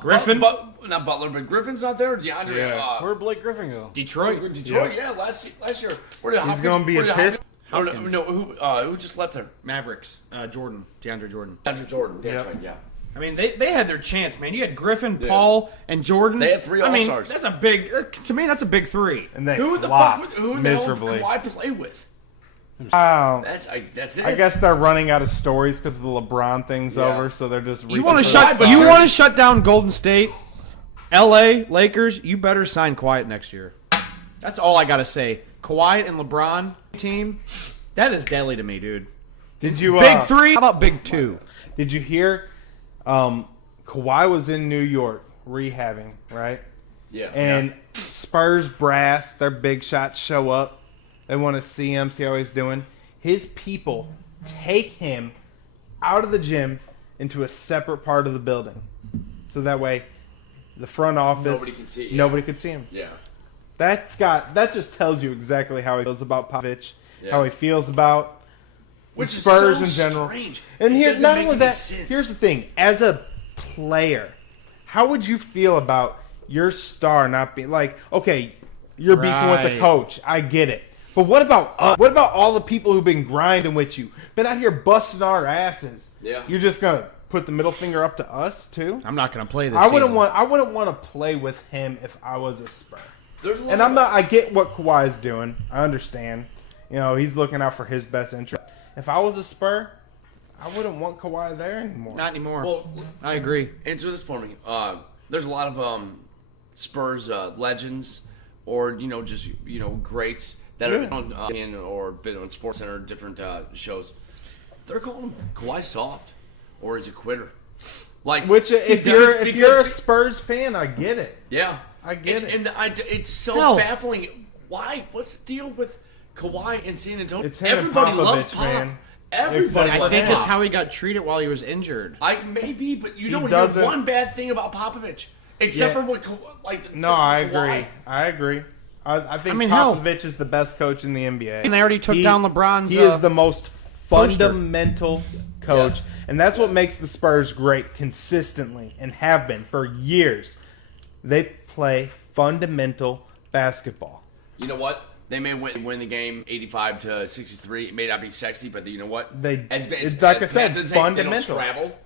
Griffin? Not Butler, but Griffin's not there. DeAndre. Yeah. Where'd Blake Griffin go? Detroit. Detroit. Yeah, last year. Where did He's going to be a piss. Hopkins. No, who just left there? Mavericks. Jordan. DeAndre Jordan. Andrew Jordan. That's Yep. right. Yeah. I mean, they had their chance, man. You had Griffin, Paul, and Jordan. They had three All-Stars. That's a big. To me, that's a big three. And they Who the flopped fuck? Who the hell did miserably. Kawhi play with? Wow. That's it. I guess they're running out of stories because the LeBron thing's Yeah. over, so they're just. You want to reaching for the stars. shut down Golden State, L.A. Lakers? You better sign Kawhi next year. That's all I gotta say. Kawhi and LeBron team, that is deadly to me, dude. Did you? Big three? How about big two? Did you hear? Kawhi was in New York rehabbing, right? Yeah. And Spurs brass, their big shots show up. They want to see him, see how he's doing. His people take him out of the gym into a separate part of the building, so that way the front office Nobody can see, yeah. Nobody could see him. Yeah. That just tells you exactly how he feels about Popovich, Yeah. how he feels about Which the is Spurs so in general. strange. And It here, doesn't not make only any that, sense. here's the thing: as a player, how would you feel about your star not being like, okay, you're beefing with the Right. coach, I get it, but what about us? What about all the people who've been grinding with you, been out here busting our asses? Yeah. You're just gonna put the middle finger up to us too? I'm not gonna play this. I wouldn't season. want to play with him if I was a Spur. There's a lot And I'm of- not. I get what Kawhi's doing. I understand. He's looking out for his best interest. If I was a Spur, I wouldn't want Kawhi there anymore. Not anymore. Well, I agree. answer this for me. There's a lot of Spurs legends, or just greats that have been on or been on SportsCenter, different shows. They're calling him Kawhi soft, or he's a quitter. Like, Which, he if does you're a because- Spurs fan, I get it. yeah, I get it. And it's so Hell. baffling why? What's the deal with Kawhi and San Antonio? It's him and Everybody loves Popovich, Pop. man. Everybody Exactly. loves I think Pop. it's how he got treated while he was injured. Maybe, but you He don't hear doesn't- one bad thing about Popovich, except Yeah. for what like. No, I Kawhi. agree. I agree. I think hell. Popovich is the best coach in the NBA. And they already took down LeBron's, He is the most fundamental coach, Yes. and that's what makes the Spurs great consistently and have been for years. They play fundamental basketball. You know what? They may win the game 85-63. It may not be sexy, but you know what? It's like I said, Matt does say, fundamental. They don't travel.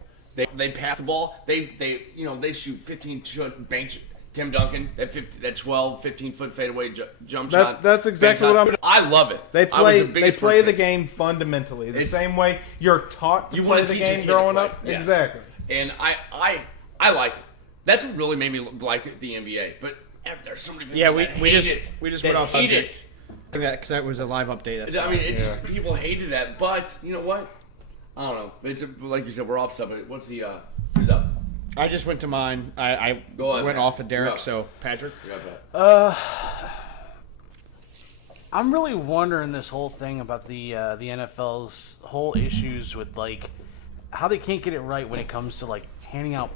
They pass the ball. They shoot 15 bank. Tim Duncan, that 12, 15-foot fadeaway jump shot. That's exactly what I'm. I love it. They I was play. the They biggest play the fan. game fundamentally, the It's- same way you're taught to You play want to the teach your game kid growing to play. up. Yes. Exactly. And I like it. That's what really made me like the NBA. But there's so many people Yeah, that we hate just it. we just that went off hate subject. it. Because that was a live update. That's I why. mean, it's just people hated that. But you know what? I don't know. It's like you said, we're off subject. What's the who's up? I just went to mine. I Go ahead, went man. off of Derek. Go. So Patrick. You got that. I'm really wondering this whole thing about the NFL's whole issues with like how they can't get it right when it comes to like handing out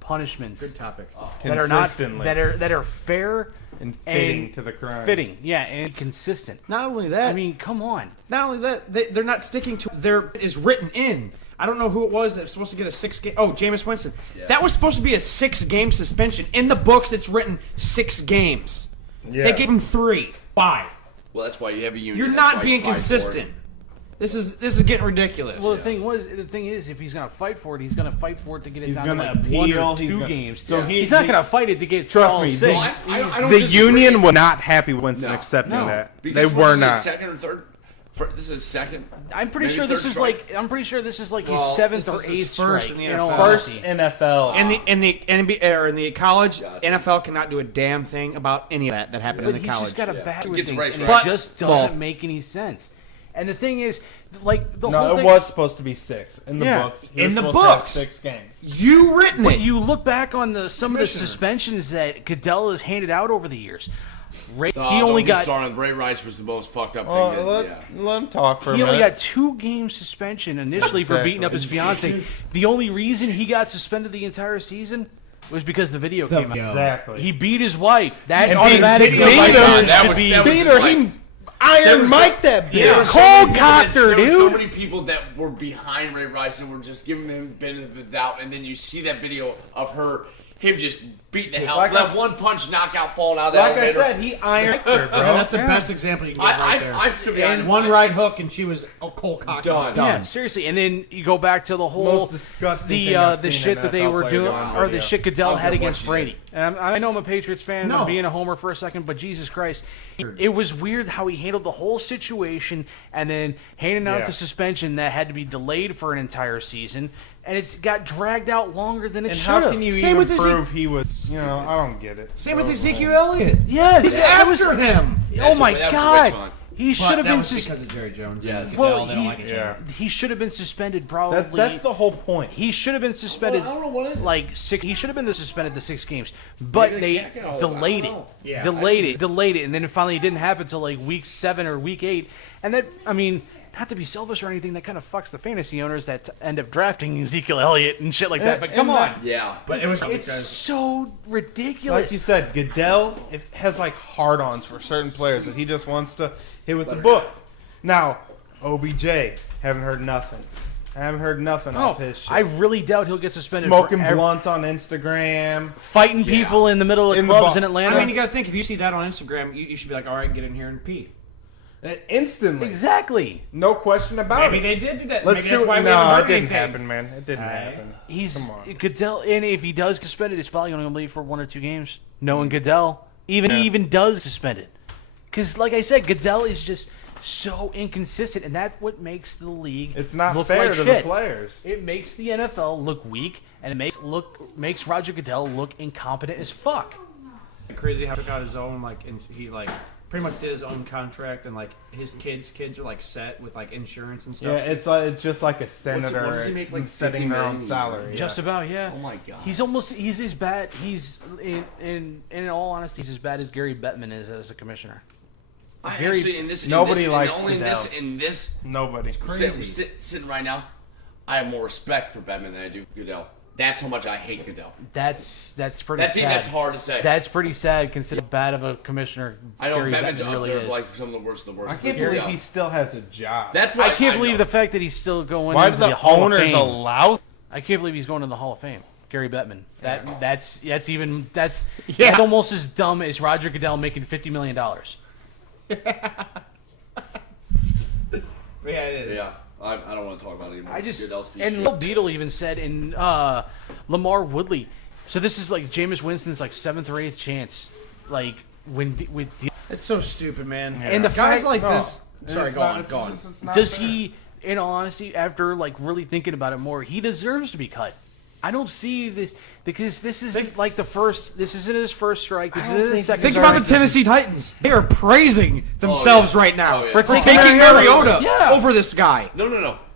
punishments Good topic. that are not Consistently. that are fair And fitting to the crime. fitting, yeah, and consistent. Not only that, I mean, come on. not only that, they're not sticking to their is written in. I don't know who it was that was supposed to get a 6-game. Oh, Jameis Winston. Yeah. That was supposed to be a 6-game suspension. In the books, it's written 6 games. Yeah. They gave him 3. Why? Well, that's why you have a union. You're That's not why being you fight for it. consistent. This is getting ridiculous. Well, the thing is, if he's gonna fight for it, he's gonna fight for it to get it He's down to gonna like one appeal, or he's 2 gonna- games. So So he- he's not he- gonna fight it to get Trust all me, 6. I don't The disagree. union were not happy Winston No. accepting No. that. Because They what were is it, not. second or third. This is second. I'm pretty maybe sure this third is strike. like I'm pretty sure this is like his Well, 7th this or is his 8th first strike. in the in all NFL. First honesty. NFL. in the NBA or in the college, Gotcha. NFL cannot do a damn thing about any of that happened But in the he's college. just got a Yeah. back It with gets things, race and right. it just Well- doesn't make any sense. And the thing is, like the No, whole it thing, was supposed to be 6 in the Yeah. books. He In was the supposed to have books. 6 games. You written But it. you look back on some of the suspensions that Goodell has handed out over the years. He only got Ray Rice was the most fucked up Well, thing. let him talk for a he minute. only got 2-game suspension initially for beating up his fiance. The only reason he got suspended the entire season was because the video came out. Exactly. He beat his wife. That And automatically beat him. That should was- be. that was- Peter, he Iron Mike that bitch. There were so Cold many people cocked her, there were so dude. many people that were behind Ray Rice and were just giving him the benefit of the doubt, and then you see that video of him just beating the hell. Like I That s- one punch knockout falling out of that Like I elevator. said, he ironed her, bro. that's the best example you can get right there. I'm still behind and one right hook, and she was a cold cock. Done. Yeah, seriously. And then you go back to the whole Most disgusting thing I've the seen shit an that they NFL were player doing, do on or the video. shit Goodell I'm had gonna against watch it. Brady. And I know I'm a Patriots fan. No. I'm being a homer for a second, but Jesus Christ, it was weird how he handled the whole situation, and then handing out Yeah. the suspension that had to be delayed for an entire season, and it's got dragged out longer than it And should how have. can you Same even with Ezekiel- prove he was? You know, I don't get it. Same with Ezekiel Elliott. Yeah, He's that was. after him. Oh my that was a God, witch hunt. he should have been suspended. of Jerry Jones. Yes. Well, they don't like each other. he should have been suspended probably. That's the whole point. He should have been suspended. Well, I don't know what is it. Like 6. He should have been suspended the 6 games, but Maybe they they can't get all- delayed I it. don't know. Yeah, delayed it, and then finally it didn't happen until like week 7 or week 8. And that, I mean, not to be selfish or anything, that kind of fucks the fantasy owners that end up drafting Ezekiel Elliott and shit like that. But come on, Yeah. But it was it's so ridiculous. Like you said, Goodell has like hard-ons for certain players that he just wants to hit with the book. Now, OBJ, haven't heard nothing. I haven't heard nothing off his shit. I really doubt he'll get suspended. Smoking for blunts on Instagram. fighting people in the middle of In the clubs bar. in Atlanta. I mean, you got to think if you see that on Instagram, you should be like, all right, get in here and pee. Instantly. exactly. No question about Maybe it. they did do that. Let's Maybe do that's why it. we haven't No, heard it didn't anything. happen, man. It didn't Alright. happen. He's Come on. Goodell, and if he does get suspended, it's probably only going to be for 1 or 2 games. Knowing Goodell, he even does suspended, because like I said, Goodell is just so inconsistent, and that's what makes the league. It's not look fair like to shit. the players. It makes the NFL look weak, and it makes Roger Goodell look incompetent as fuck. Crazy how he got his own, like, and he, like, pretty much did his own contract, and, like, his kids are, like, set with, like, insurance and Yeah, stuff. it's just like a senator what does he make, like, setting 50 their million own a salary. year? Just about, yeah. Oh my God. He's as bad. He's in all honesty, he's as bad as Gary Bettman is as a commissioner. Actually, Nobody likes only Goodell. in this Nobody. sitting right now, I have more respect for Bettman than I do Goodell. That's how much I hate Goodell. That's pretty sad. That's hard to say. That's pretty sad considering how bad of a commissioner I know Gary Bettman's Bettman up really there is. like some of the worst of the worst. I can't believe he still has a job. That's why I can't believe the fact that he's still going Why into do the Hall of owners Fame. allow? I can't believe he's going to the Hall of Fame. Gary Bettman. That's almost as dumb as Roger Goodell making $50 million. Yeah, it is. Yeah, I don't want to talk about it anymore. Goodell's piece And of Lil shit. Beetle even said in Lamar Woodley. So this is like Jameis Winston's like 7th or 8th chance, like with It's so stupid, man. And the guys fact- like No. this. Sorry, go on. Go on. It's not does fair. he? In all honesty, after like really thinking about it more, he deserves to be cut. I don't see this because this isn't like the first. This isn't his first strike. This isn't his second. Think strike. about the Tennessee Titans. They are praising themselves right now Oh, yeah. for For taking Mariota Yeah. over this guy.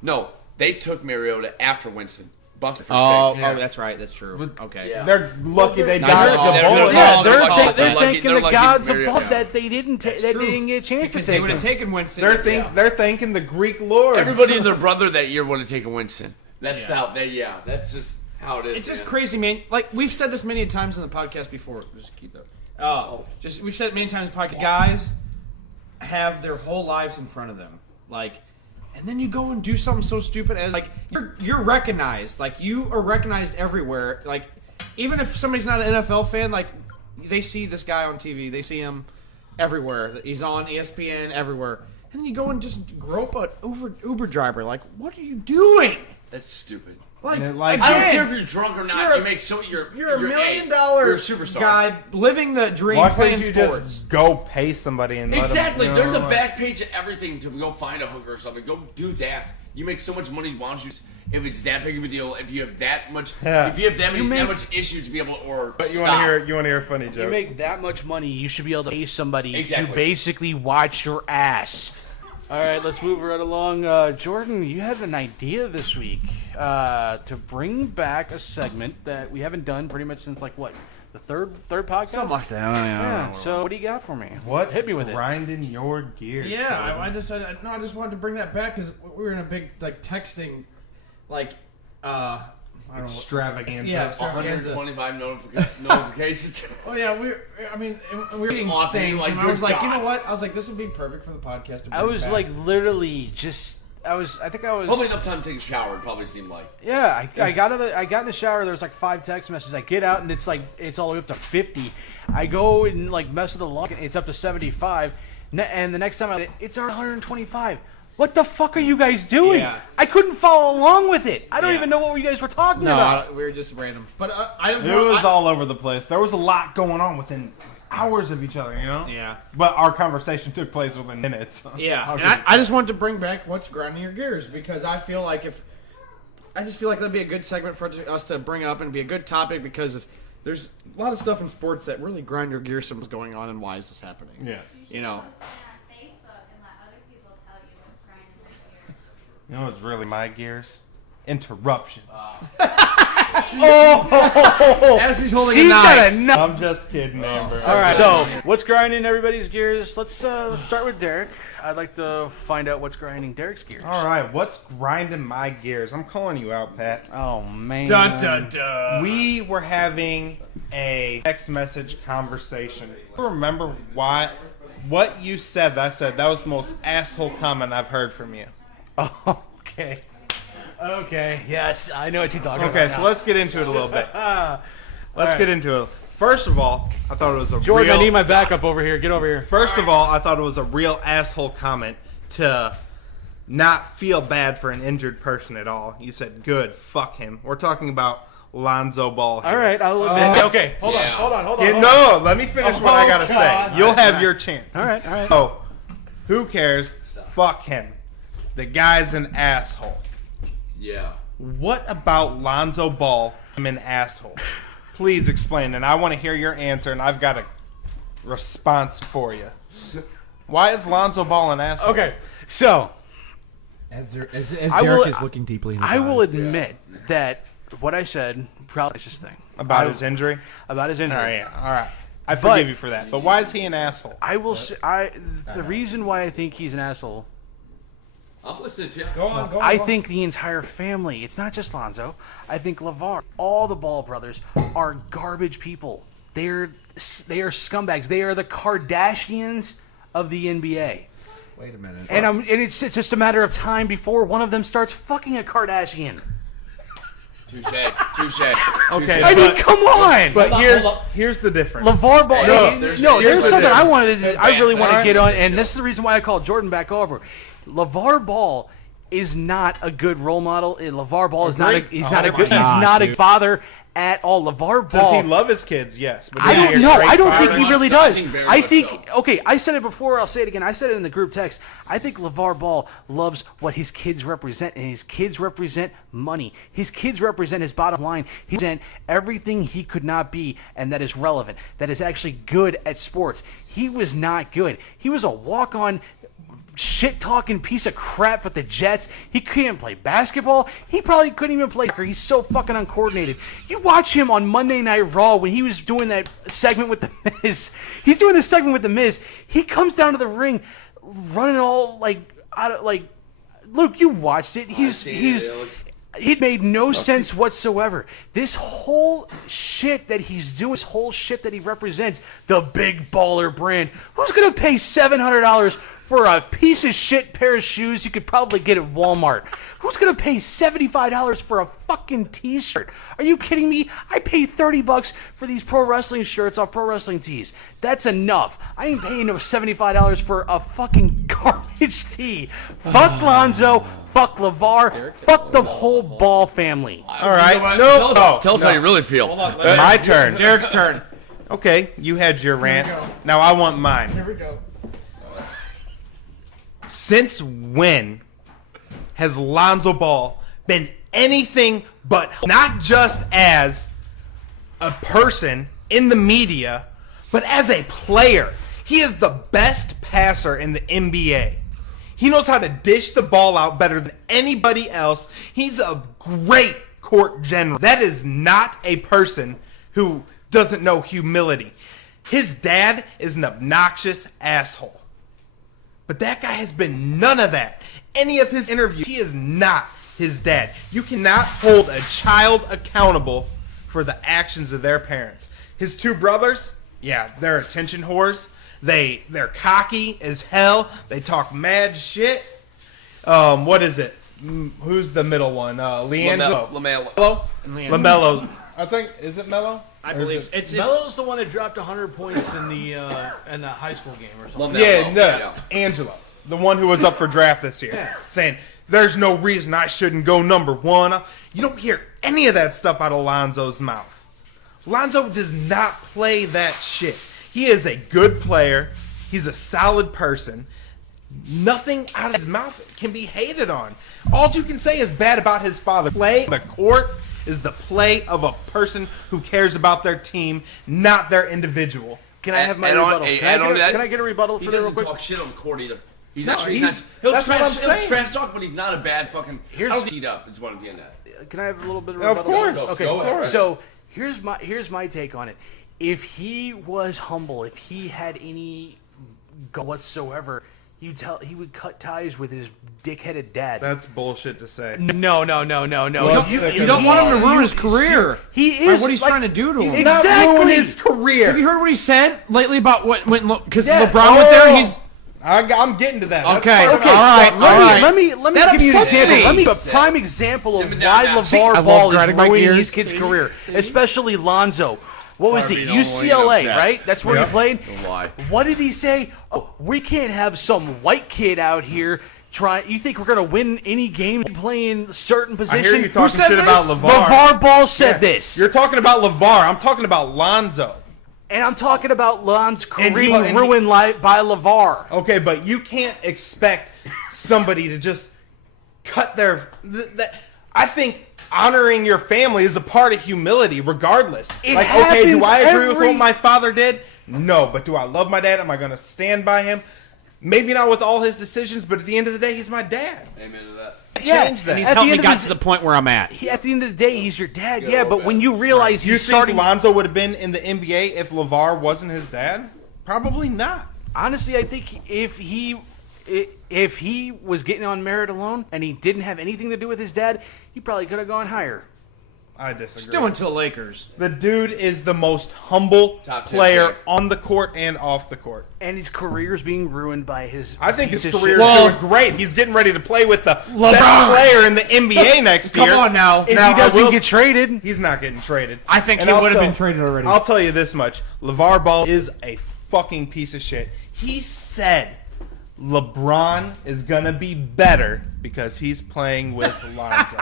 No. They took Mariota after Winston. Bucks. Oh, that's right. That's true. Okay. Yeah. They're lucky they Nice. dodged They're- the bullet. Yeah, They're they're lucky. thanking They're the lucky gods Mariota- above yeah. that they didn't they didn't get a chance Because to they take would have him. taken Winston. They're thanking the Greek lord. Everybody and their brother that year would have taken Winston. That's Yeah. that's just how it is. It's just man. crazy, man. Like we've said this many times in the podcast before. Just keep that. We've said it many times in the podcast. Guys have their whole lives in front of them, like, and then you go and do something so stupid as like you're recognized. Like you are recognized everywhere. Like even if somebody's not an NFL fan, like they see this guy on TV, they see him everywhere. He's on ESPN everywhere. And then you go and just grope an Uber driver. Like, what are you doing? That's stupid. Like, like- I don't again, care if you're drunk or not. You're a- you make so you're $1 you're million You're a superstar. guy living the dream, Why playing couldn't you sports. just go pay somebody and Exactly. let them, There's a back page of everything to go find a hooker or something. Go do that. You make so much money. Why don't you? If it's that big of a deal, if you have that much, Yeah. if you have that much issue to be able to, or But you stop. want to hear a funny joke? You make that much money, you should be able to pay somebody Exactly. to basically watch your ass. All right, let's move right along. Jordan, you had an idea this week to bring back a segment that we haven't done pretty much since like what, the third podcast? Something like that. Yeah. So what do you got for me? What? Hit me with it. Grinding your gears. Yeah, I just wanted to bring that back because we were in a big like texting, like I don't know. Extravaganza. Yeah. 125 notifications. Oh yeah, we were reading awesome. things, Like, and I was good like, you God. know what? I was like, this would be perfect for the podcast. To bring I was back. like literally just. I think I was. Probably enough time to take a shower. It probably seemed like. Yeah, I got in the shower. There was like 5 text messages. I get out and it's all the way up to 50. I go and like mess with the log. It's up to 75, and the next time it's already 125. What the fuck are you guys doing? Yeah. I couldn't follow along with it. I don't Yeah. even know what you guys were talking about. No, we were just random. But It was all over the place. There was a lot going on within hours of each other, you know? Yeah. But our conversation took place within minutes. Yeah, Okay. and I just wanted to bring back what's grinding your gears because I feel like that'd be a good segment for us to bring up and be a good topic because there's a lot of stuff in sports that really grind your gears. Something's going on, and why is this happening? Yeah. You know. You know what's really my gears? Interruptions. As he's holding She's a got knife. a knife. I'm just kidding, Amber. All right. So what's grinding everybody's gears? Let's start with Derek. I'd like to find out what's grinding Derek's gears. All right, what's grinding my gears? I'm calling you out, Pat. Oh man. Dun dun dun. We were having a text message conversation. I remember what you said. That I said that was the most asshole comment I've heard from you. Oh, okay. Okay. Yes, I know what you're talking about. Okay, so let's get into it a little bit. Let's get into it. First of all, I thought it was a Jordan, real. I need my backup over here. Get over here. First of all, I thought it was a real asshole comment to not feel bad for an injured person at all. You said, "Good, fuck him." We're talking about Lonzo Ball here. All right, I'll admit. Okay, hold on. Yeah, no, let me finish what I gotta God. say. You'll have your chance. All right. Oh, who cares? Fuck him. The guy's an asshole. Yeah. What about Lonzo Ball? I'm an asshole. Please explain, and I want to hear your answer, and I've got a response for you. Why is Lonzo Ball an asshole? Okay, so As I Derek will- is looking deeply in his I will eyes. admit that what I said probably is this thing About his injury? about his injury. All right. I forgive you for that. But why is he an asshole? I will say, the reason why I think he's an asshole, I'm listening to you. Go on. I think the entire family, it's not just Lonzo, I think LeVar, all the Ball brothers are garbage people. They are scumbags. They are the Kardashians of the NBA. Wait a minute. And it's just a matter of time before one of them starts fucking a Kardashian. Touche. Okay, I mean, come on. But here's the difference. LeVar Ball. There's something I difference. really want to get on, and this is the reason why I called Jordan back over. LeVar Ball is not a good role model. LeVar Ball is not a good father at all. LeVar Ball. Does he love his kids? Yes. But I don't know. I don't think he really does. I think, so. okay, I said it before, I'll say it again. I said it in the group text. I think LeVar Ball loves what his kids represent, and his kids represent money. His kids represent his bottom line. He represent everything he could not be, and that is relevant, that is actually good at sports. He was not good. He was a walk-on shit-talking piece of crap with the Jets. He couldn't play basketball. He probably couldn't even play soccer. He's so fucking uncoordinated. You watch him on Monday Night Raw when he was doing that segment with The Miz. He's doing a segment with The Miz. He comes down to the ring running all Luke, you watched it. It made no sense whatsoever. This whole shit that he's doing, this whole shit that he represents, the big baller brand. Who's going to pay $700 for a piece of shit pair of shoes you could probably get at Walmart? Who's going to pay $75 for a fucking t-shirt? Are you kidding me? I paid $30 for these pro wrestling shirts off Pro Wrestling Tees. That's enough. I ain't paying no $75 for a fucking garbage tee. Fuck Lonzo. Fuck LeVar. Fuck the whole Ball family. All right. Tell us how you really feel. My turn. Derek's turn. Okay, you had your rant. Now I want mine. Here we go. Since when has Lonzo Ball been anything but, not just as a person in the media, but as a player? He is the best passer in the NBA. He knows how to dish the ball out better than anybody else. He's a great court general. That is not a person who doesn't know humility. His dad is an obnoxious asshole. But that guy has been none of that. Any of his interviews, he is not his dad. You cannot hold a child accountable for the actions of their parents. His two brothers, yeah, they're attention whores. They're cocky as hell. They talk mad shit. What is it? Who's the middle one? LiAngelo. LaMelo. I think, is it Melo? I believe it's Melo's the one that dropped 100 points in the high school game or something. Angelo, the one who was up for draft this year, saying there's no reason I shouldn't go number one. You don't hear any of that stuff out of Lonzo's mouth. Lonzo does not play that shit. He is a good player. He's a solid person. Nothing out of his mouth can be hated on. All you can say is bad about his father. Play on the court is the play of a person who cares about their team, not their individual. Can I have my rebuttal? Can I get a rebuttal for that real quick? He doesn't talk shit on the court either. He'll that's what I'm saying. trash talk, but he's not a bad fucking. Here's seat up. Is what I'm getting at. Can I have a little bit of Of rebuttal? course. Okay. Of course. So here's my take on it. If he was humble, if he had any whatsoever, he would cut ties with his dickheaded dad. That's bullshit to say. No. Well, You don't want him to ruin his career. He is. By what he's trying to do to him. He's not ruining his career. Have you heard what he said lately about because LeBron went there? He's I'm getting to that. okay. That's All right. Let me That give you an upsets example. me. Let me give a prime example of Simmer why down now. LeVar Ball is grinding my ruining gears. his kid's career, especially Lonzo. What was Sorry it? to be the only one UCLA, getting upset. right? That's where he played. Don't lie. What did he say? Oh, we can't have some white kid out here trying. You think we're gonna win any game playing certain I position? hear you talking shit about LeVar. LeVar Ball said this. You're talking about LeVar. I'm talking about Lonzo. And I'm talking about Lon's career And being ruined by LeVar. Okay, but you can't expect somebody to just cut their. I think honoring your family is a part of humility, regardless. It okay, do happens I agree with every- what my father did? No, but do I love my dad? Am I going to stand by him? Maybe not with all his decisions, but at the end of the day, he's my dad. Amen to that. change that. And he's At the helped me end of got his- to the point where I'm at. At the end of the day, he's your dad. Good Yeah, old but man. when you realize You he's think starting, Lonzo would have been in the NBA if LeVar wasn't his dad? Probably not. honestly, I think if he was getting on merit alone and he didn't have anything to do with his dad, he probably could have gone higher. I disagree. Still until Lakers. The dude is the most humble Top 10 player pick. on the court and off the court. And his career's being ruined by his. I think his piece of career shit. is Well- doing great. He's getting ready to play with the best LeBron. player in the NBA next year. Come on now. If Now, he doesn't I will- get traded, He's not getting traded. I think And he I'll would have tell- been traded already. I'll tell you this much. LeVar Ball is a fucking piece of shit. He said LeBron is going to be better because he's playing with Lonzo.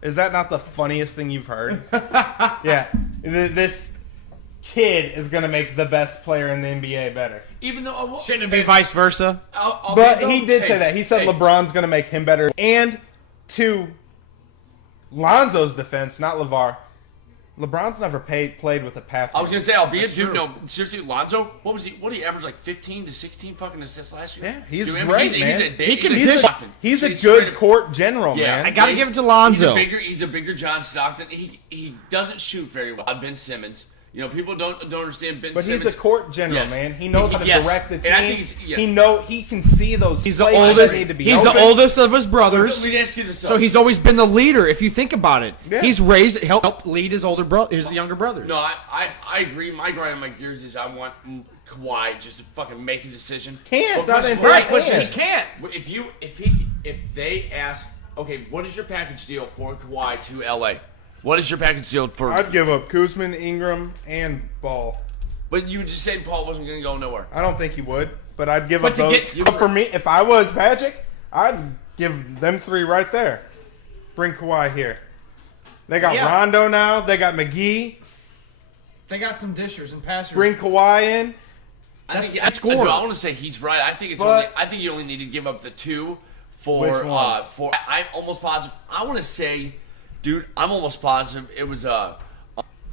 Is that not the funniest thing you've heard? Yeah. This kid is going to make the best player in the NBA better. Even though Shouldn't it be vice versa? But he did say that. He said LeBron's going to make him better. And to Lonzo's defense, not LeVar, LeBron's never played with a pass. I was gonna say, albeit, dude, no, seriously, Lonzo, what did he average, like 15 to 16 fucking assists last year? Yeah, he's Dude, great, man. He can He's a He's good straight up- court general, Yeah, man. I gotta give it to Lonzo. He's a bigger John Stockton. He doesn't shoot very well. Ben Simmons. You know, people don't understand Ben But Simmons. he's a court general, Yes. man. He knows how to Yes. direct the team. And I think He can see those. He's the plays that oldest. need to be He's the open. oldest of his brothers. Let me ask you this. So he's always been the leader. If you think about it, Yeah. he's raised, helped lead his older brother, his younger brothers. No, I agree. My grind on my gears is I want Kawhi just to fucking make a decision. Can't, But not in right, his he hands. can't. If they ask, okay, what is your package deal for Kawhi to LA? What is your package deal for? I'd give up Kuzman, Ingram, and Ball. But you were just saying Paul wasn't going to go nowhere. I don't think he would, but I'd give But up to those. get- But for me, if I was Magic, I'd give them three right there. Bring Kawhi here. They got Yeah. Rondo now. They got McGee. They got some dishers and passers. Bring Kawhi in. That's scoring. I want to say he's right. I think But- I think you only need to give up the two for Which ones? I'm almost positive. I want to say, dude, I'm almost positive it was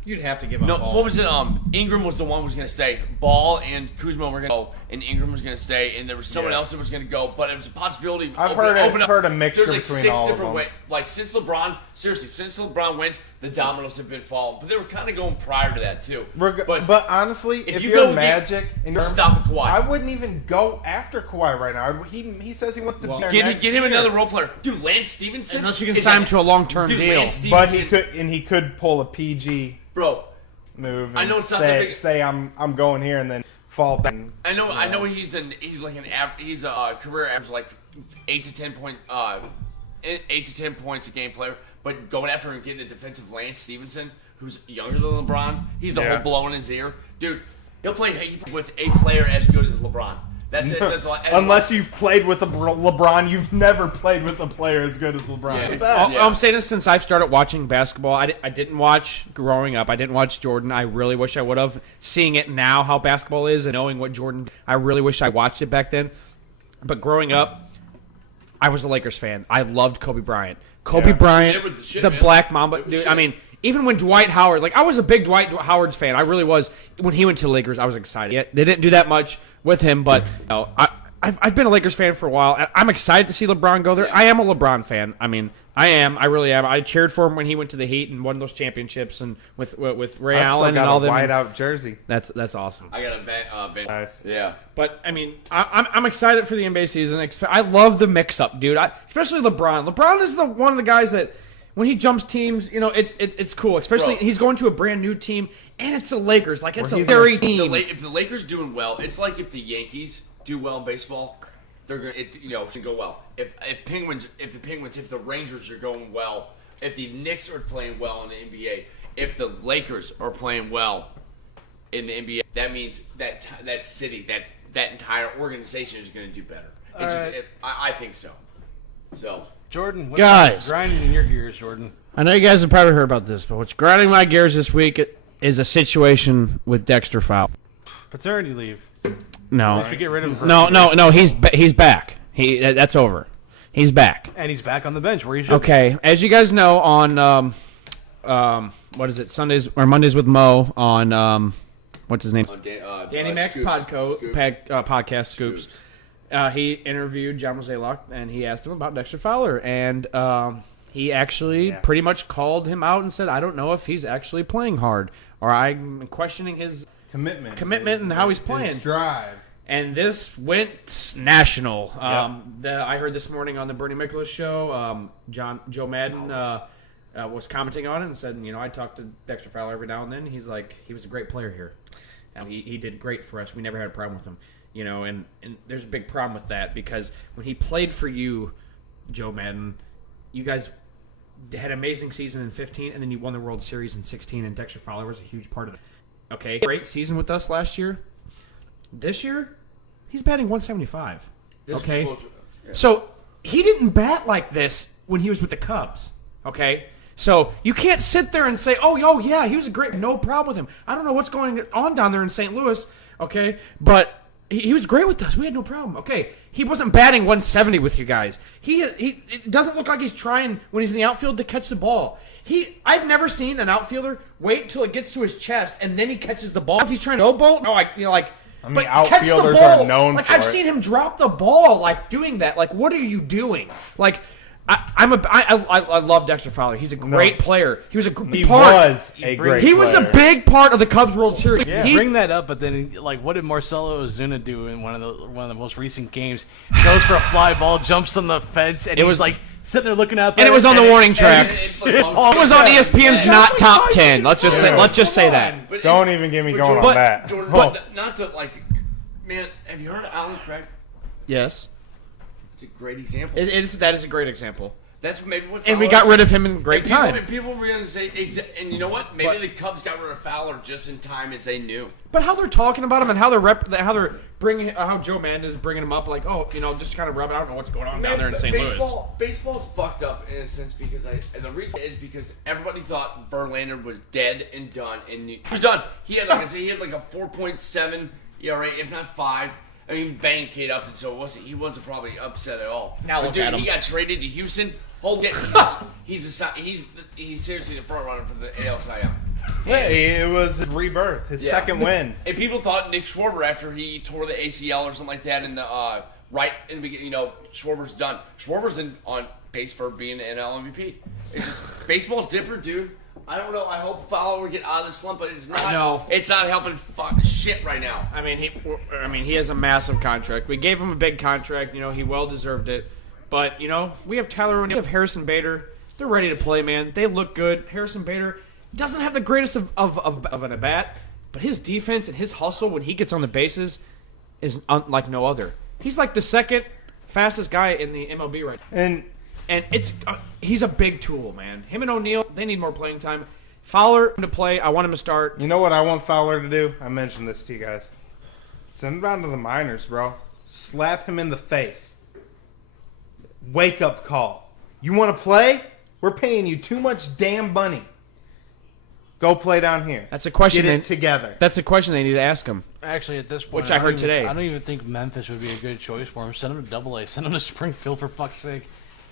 You'd have to give up. no, Ball. what was it? Ingram was the one who was going to stay. Ball and Kuzma were going to go, and Ingram was going to stay, and there was someone Yeah. else that was going to go. But it was a possibility. I've heard a mixture There's like between 6 all of different them. ways. Like since LeBron went, the dominoes have been falling. But they were kind of going prior to that too. But honestly, if you you're go Magic and you're stop at Kawhi. I wouldn't even go after Kawhi right now. He says he wants to be there Get next him year. another role player, dude. Lance Stevenson. Unless you can is sign a- him to a long-term Dude, deal. Lance But Stevenson, he could pull a PG bro. move. And I know it's not that big- say I'm going here and then fall back. I know he's a career average like 8 to 10 points a game player. But going after and getting a defensive Lance Stevenson, who's younger than LeBron, he's the Yeah. whole blow in his ear, dude. He'll play with a player as good as LeBron. That's it. That's all. Unless you've played with LeBron, you've never played with a player as good as LeBron. Yeah. I'm saying this since I've started watching basketball. I didn't watch growing up. I didn't watch Jordan. I really wish I would have. Seeing it now, how basketball is, and knowing what Jordan, I really wish I watched it back then. But growing up, I was a Lakers fan. I loved Kobe Bryant. Kobe Yeah. Bryant, They were the shit, the man. Black Mamba. They were Dude, shit. I mean, even when Dwight Howard, I was a big Dwight Howard's fan. I really was. When he went to the Lakers, I was excited. Yeah, they didn't do that much with him, but I've been a Lakers fan for a while. And I'm excited to see LeBron go there. Yeah. I am a LeBron fan. I mean, I am. I really am. I cheered for him when he went to the Heat and won those championships, and with Ray I Allen still got and all a them. white out jersey. That's awesome. I got a Nice. Yeah. But I mean, I'm excited for the NBA season. I love the mix-up, dude. Especially LeBron. LeBron is one of the guys that when he jumps teams, it's cool. Especially Bro. he's going to a brand new team, and it's the Lakers. Like it's Where a he's very gonna- team. If the Lakers doing well, it's like if the Yankees do well in baseball, they're gonna it's gonna go well. If the Rangers are going well, if the Knicks are playing well in the NBA, if the Lakers are playing well in the NBA, that means that city, that entire organization is going to do better. I think so. So Jordan, what's Guys. grinding in your gears, Jordan? I know you guys have probably heard about this, but what's grinding my gears this week is a situation with Dexter Fowl. Paternity leave. No, You should get rid of him. For no. He's back. That's over. He's back. And he's back on the bench where he should. Okay, as you guys know, on what is it, Sundays or Mondays with Mo on what's his name? Danny Mac's Scoops. podcast Scoops. he interviewed John Mozeliak, and he asked him about Dexter Fowler, and he actually pretty much called him out and said, I don't know if he's actually playing hard, or I'm questioning his commitment and how he's playing. His drive. And this went national. I heard this morning on the Bernie Miklasz show, Joe Madden was commenting on it and said, I talk to Dexter Fowler every now and then. He's like, he was a great player here. He did great for us. We never had a problem with him. And there's a big problem with that because when he played for you, Joe Madden, you guys had an amazing season in 15, and then you won the World Series in 16, and Dexter Fowler was a huge part of it. Okay, great season with us last year. This year, he's batting 175. Okay, so he didn't bat like this when he was with the Cubs. Okay, so you can't sit there and say, "Oh, yeah, he was a great, no problem with him." I don't know what's going on down there in St. Louis. Okay, but he was great with us. We had no problem. Okay, he wasn't batting 170 with you guys. It doesn't look like he's trying when he's in the outfield to catch the ball. I've never seen an outfielder wait till it gets to his chest and then he catches the ball. If he's trying to no-bolt, but outfielders are known for I've seen him drop the ball, doing that. What are you doing? I love Dexter Fowler. He's a great player. He was a great part of the Cubs World Series. Yeah. Bring that up, but then what did Marcelo Ozuna do in one of the most recent games? Goes for a fly ball, jumps on the fence, and it was sitting there looking out there. And it was on the warning track. It was on ESPN's not top 10. Let's just say that. But don't even get me going on that. But not to man, have you heard of Alan Craig? Yes. It's a great example. That is a great example. That's maybe what. And we got rid of him in great time. People were going to say, and you know what? Maybe the Cubs got rid of Fowler just in time as they knew. But how they're talking about him and how they're bringing how Joe Madden is bringing him up, just kind of rubbing. I don't know what's going on down there in St. Louis. Baseball's fucked up in a sense because the reason is because everybody thought Verlander was dead and done, and he was done. He had a 4.7 ERA, if not 5. I mean, bang Kate Upton, so he wasn't probably upset at all. Now look at him. He got traded to Houston. He's seriously the front runner for the AL Cy Young. Yeah, it was his rebirth, his second win. And people thought Nick Schwarber, after he tore the ACL or something like that in the right in the beginning, Schwarber's done. Schwarber's on pace for being an NL MVP. It's just baseball's different, dude. I don't know. I hope Fowler will get out of the slump, but it's not. No. It's not helping shit right now. I mean, he has a massive contract. We gave him a big contract. He well deserved it. But we have Tyler O'Neill, we have Harrison Bader. They're ready to play, man. They look good. Harrison Bader doesn't have the greatest of an at bat, but his defense and his hustle when he gets on the bases is like no other. He's like the second fastest guy in the MLB right now. And it's he's a big tool, man. Him and O'Neill, they need more playing time. Fowler to play. I want him to start. You know what I want Fowler to do? I mentioned this to you guys. Send him down to the minors, bro. Slap him in the face. Wake up call. You want to play? We're paying you too much damn money. Go play down here. That's a question. Get it together. That's a question they need to ask him. Actually, at this point, which I heard today, I don't even think Memphis would be a good choice for him. Send him to Double-A. Send him to Springfield for fuck's sake.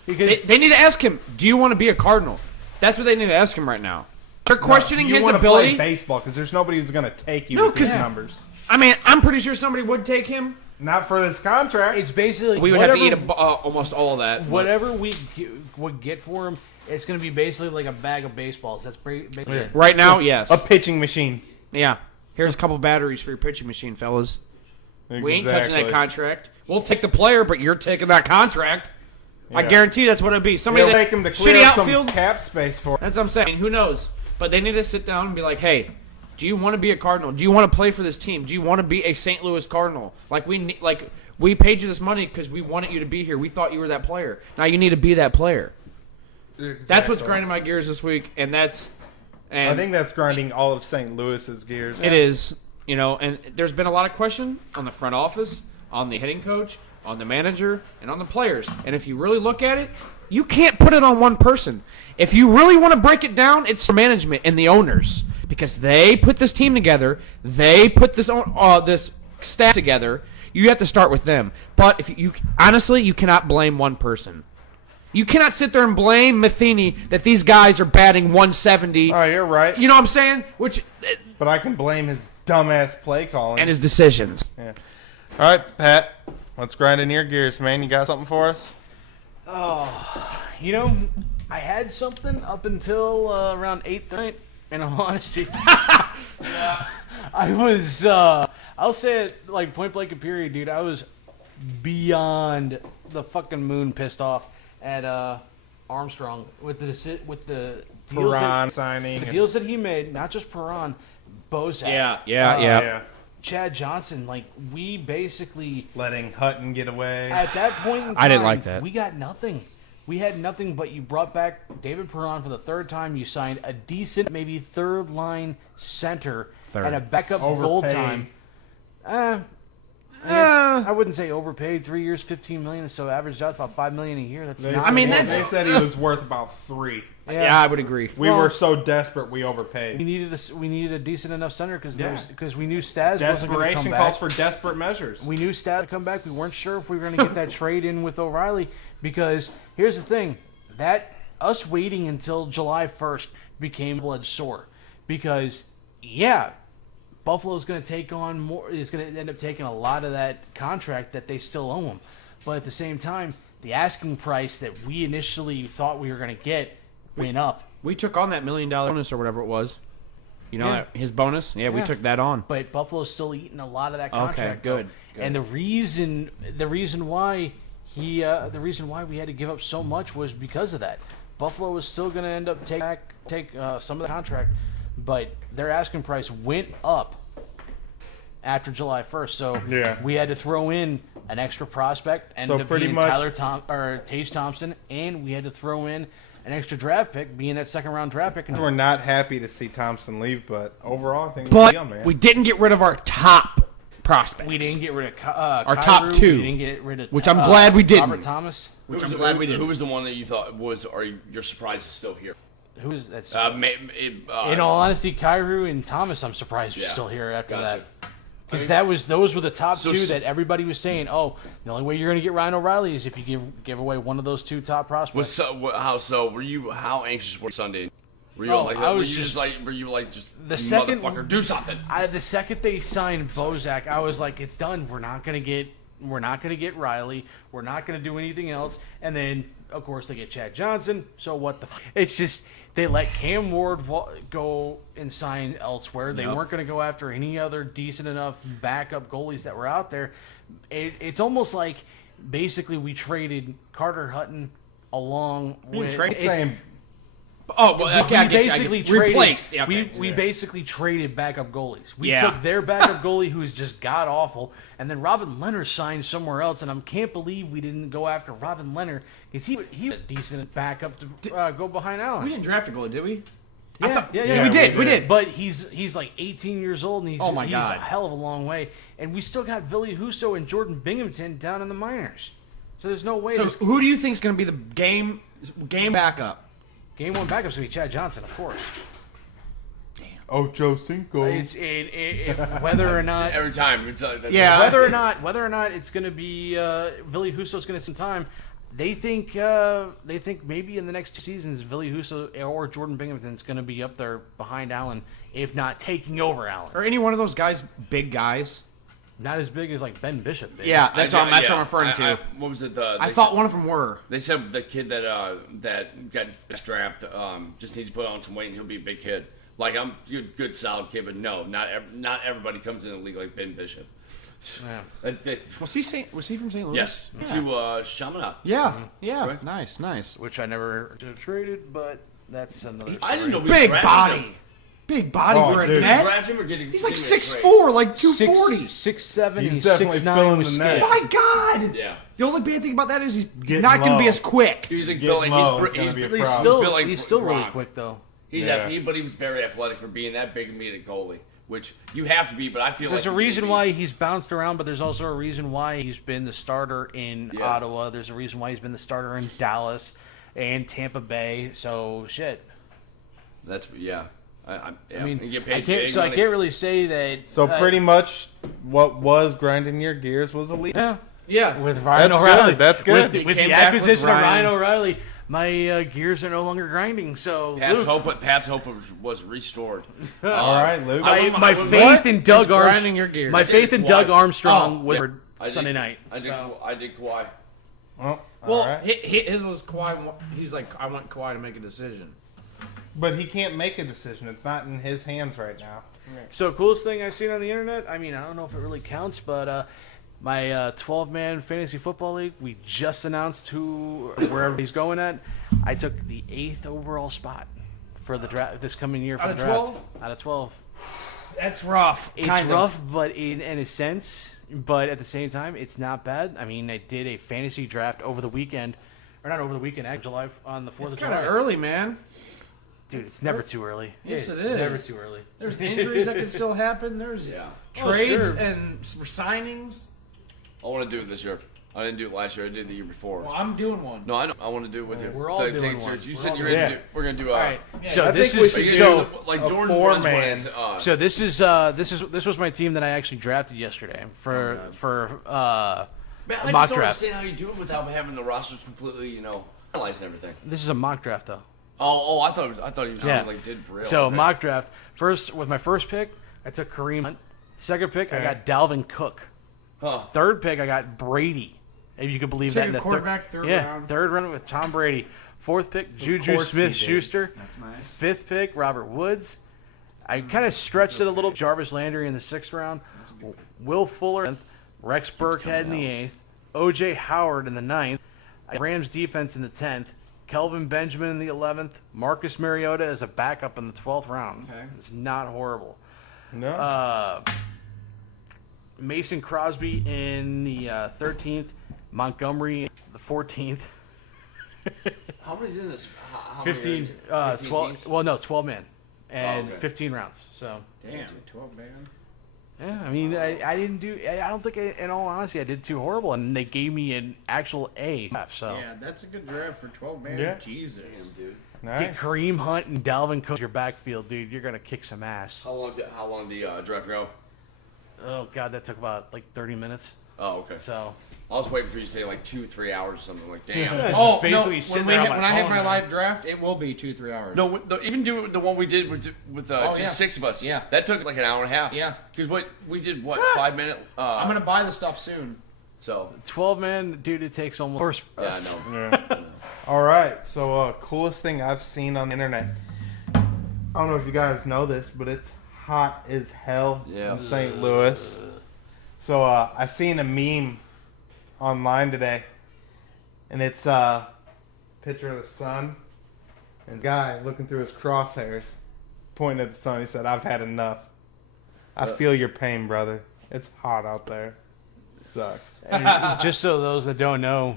Because they need to ask him, do you want to be a Cardinal? That's what they need to ask him right now. They're questioning his ability. Play baseball because there's nobody who's going to take you with these numbers. I mean, I'm pretty sure somebody would take him. Not for this contract. It's basically we would have to eat almost all of that. Whatever we would get for him, it's going to be basically like a bag of baseballs. That's basically right now. Yes, a pitching machine. Yeah, here's a couple batteries for your pitching machine, fellas. Exactly. We ain't touching that contract. We'll take the player, but you're taking that contract. Yeah. I guarantee you that's what it'd be. Somebody that make him to clear up some cap space for. That's what I'm saying. Who knows? But they need to sit down and be like, hey, do you want to be a Cardinal? Do you want to play for this team? Do you want to be a St. Louis Cardinal? We paid you this money because we wanted you to be here. We thought you were that player. Now you need to be that player. Exactly. That's what's grinding my gears this week, and I think that's grinding all of St. Louis's gears. It is, and there's been a lot of question on the front office, on the hitting coach, on the manager, and on the players. And if you really look at it, you can't put it on one person. If you really want to break it down, it's the management and the owners. Because they put this team together, they put this staff together. You have to start with them. But honestly, you cannot blame one person. You cannot sit there and blame Matheny that these guys are batting 170. Oh, you're right. You know what I'm saying? But I can blame his dumbass play calling and his decisions. Yeah. All right, Pat. What's grinding your gears, man? You got something for us? You know, I had something up until around 8:30. In all honesty, I was. I'll say it like point blank and period, dude. I was beyond the fucking moon pissed off at Armstrong with the deals Perron signing. the deals that he made. Not just Perron, Bozak. Yeah. Chad Johnson. Like we basically Letting Hutton get away. at that point in time, I didn't like that. We got nothing. We had nothing, but you brought back David Perron for the third time. You signed a decent, maybe third line center and a backup gold Overpaid. time. I wouldn't say overpaid. 3 years, $15 million. So averaged out about $5 million a year. That's They not. said- that's- They said he was worth about 3. Yeah, I would agree. We Well- were so desperate we overpaid. we needed a decent enough center because we knew Staz wasn't going to come Desperation back. calls for desperate measures. We knew Staz would come back. We weren't sure if we were going to get that trade in with O'Reilly because here's the thing. That us waiting until July 1st became a blood sore because, yeah, Buffalo's going to take on more. Is going to end up taking a lot of that contract that they still owe him, but at the same time, the asking price that we initially thought we were going to get went up. We took on that $1 million bonus or whatever it was. You know, Yeah. his bonus? Yeah, we Yeah. took that on. But Buffalo's still eating a lot of that contract. good, though. good. And the reason why we had to give up so much was because of that. Buffalo was still going to end up take some of the contract, but their asking price went up after July 1st. So Yeah. we had to throw in an extra prospect, ended So up pretty being much- Tage Thompson, and we had to throw in an extra draft pick, being that second round draft pick. We're not happy to see Thompson leave, but overall, I think But deal, man. we didn't get rid of our top prospects. We didn't get rid of Our Kyrou, top two, We didn't get rid of which I'm glad we didn't. Robert Thomas. Which I'm glad we did. Who was the one that you thought was, or you're surprised is still here? Who is that? In In all honesty, Kyrou and Thomas, I'm surprised you're Yeah. still here after Gotcha. that. Because those were the top So two s- that everybody was saying. Oh, the only way you're going to get Ryan O'Reilly is if you give away one of those two top prospects. how anxious were you Sunday? Were you Oh, like, I were was you just- just like, were you like, just The you second- motherfucker, do something? The second they signed Bozak, I was like, it's done. We're not going to get Riley. We're not going to do anything else. And then, of course, they get Chad Johnson. So what the? It's just they let Cam Ward go and sign elsewhere. They Yep. weren't going to go after any other decent enough backup goalies that were out there. It's almost like basically we traded Carter Hutton along with. trade- it's- Same. Oh, well, we okay, I get you, basically replaced. traded. Yeah, okay. We basically traded backup goalies. We Yeah. took their backup goalie, who's just god awful, and then Robin Leonard signed somewhere else. And I can't believe we didn't go after Robin Leonard because he a decent backup to go behind Allen. We didn't draft a goalie, did we? Yeah, we did. But he's like 18 years old, and he's Oh my he's God. a hell of a long way. And we still got Ville Husso and Jordan Binghamton down in the minors. So there's no way So this who do you think is going to be the game backup? game one backup's gonna be Chad Johnson, of course. Ocho Cinco. It's whether or not Every time, it's, that's Yeah. whether or not it's going to be Ville Husso's going to some time. They think maybe in the next 2 seasons, Ville Husso or Jordan Binghamton's going to be up there behind Allen, if not taking over Allen. Or any one of those guys, big guys? Not as big as like Ben Bishop. Big. Yeah, that's what I'm referring to. What was it? I thought one of them were. They said the kid that got drafted just needs to put on some weight and he'll be a big kid. Like I'm good solid kid, but no, not everybody comes in the league like Ben Bishop. Yeah. Was he from St. Louis? Yes, Yeah. to Shamana. Yeah. Yeah. Correct. Nice. Which I never traded, but that's another story. I didn't know we Big drafted body. him. Big body Oh, for a dude. net. Draft him or get He's like give him a trade? 6'4", like 240. 6'7", He's he's definitely 6'9" filling with the net. skates. My God. Yeah. The only bad thing about that is he's Getting not going to be low. as quick. He's like Get Bill. low, He's it's gonna be a he's problem. Still, built like he's still really Gronk. quick though. He's Yeah. but he was very athletic for being that big and being a goalie, which you have to be. But I feel There's like a reason why he's bounced around, but there's also a reason why he's been the starter in Yeah. Ottawa. There's a reason why he's been the starter in Dallas and Tampa Bay. So shit. That's yeah. I I you get paid I big can't. So I money. can't really say that. So pretty much what was grinding your gears was elite. Yeah. Yeah. With Ryan That's O'Reilly. good, that's good. With Came the back with acquisition of Ryan. Ryan O'Reilly, my gears are no longer grinding. So Pat's hope was restored. All right, Luke. my faith in Doug grinding your gears. My faith in Why? Doug Armstrong was Sunday night. I did Kawhi. Well, Well, all right. his was Kawhi. He's like, I want Kawhi to make a decision. But he can't make a decision. It's not in his hands right now. So coolest thing I've seen on the internet. I mean, I don't know if it really counts, but my 12-man fantasy football league, we just announced wherever he's going at. I took the 8th overall spot for the draft this coming year for Out the of draft. 12? Out of 12. That's rough. It's rough, but in a sense, but at the same time, it's not bad. I mean, I did a fantasy draft over the weekend, or not over the weekend, actually, July on the 4th It's of kind July. of early, man. Dude, it's never too early. Yes, It's it is. never too early. There's injuries that could still happen. There's Yeah. trades sure. and signings. I want to do it this year. I didn't do it last year. I did it the year before. Well, I'm doing one. No, I know. I want to do it with you. We're all Take doing it serious. one. You We're said all you're doing gonna one. do. We're gonna do. All right. So I this think we is should do so. like a Jordan runs one 4-man. as, So this was my team that I actually drafted yesterday for Man, a I mock just don't draft. understand how you do it without having the rosters completely, analyzed and everything. This is a mock draft though. Oh, I thought you were Yeah. saying like did for real. So Okay. mock draft. First with my first pick, I took Kareem Hunt. Second pick, I got Dalvin Cook. Huh. Third pick, I got Brady. If you could believe Took that. In a the quarterback third round. third round with Tom Brady. Fourth pick, Juju course he did. Smith-Schuster. That's nice. Fifth pick, Robert Woods. I kind of stretched it a little. Jarvis Landry in the 6th round. Will Fuller, Rex Burkhead in the 8th. O.J. Howard in the 9th. Rams defense in the 10th. Kelvin Benjamin in the 11th. Marcus Mariota as a backup in the 12th round. Okay. It's not horrible. No. Mason Crosby in the 13th. Montgomery the 14th. How many's in this? How many 15, are in 12. teams? Well, no, 12 man, and okay. 15 rounds. So Damn, 12 man. yeah, I mean, I didn't do. I don't think, in all honesty, I did too horrible, and they gave me an actual A. So Yeah, that's a good draft for 12 man. Yeah. Jesus. Damn, dude. Nice. get Kareem Hunt and Dalvin Cook your backfield, dude. You're gonna kick some ass. How long did the draft go? Oh God, that took about like 30 minutes. Oh, okay. So I was waiting for you to say like 2-3 hours or something like. Damn. Yeah. Oh, basically no, sitting when, there on my when I hit phone, my man. live draft, it will be 2-3 hours. No, even do the one we did with Oh, just yeah. 6 of us. Yeah. That took like an hour and a half. Yeah. Because we did 5 minute. I'm going to buy the stuff soon. So 12 man, dude, it takes almost. yeah, I know. Yeah. All right. So, coolest thing I've seen on the internet. I don't know if you guys know this, but it's hot as hell Yeah. in St. Louis. So, I seen a meme online today, and it's a picture of the sun, and a guy looking through his crosshairs, pointing at the sun. He said, "I've had enough. I feel your pain, brother. It's hot out there. Sucks." And just so those that don't know,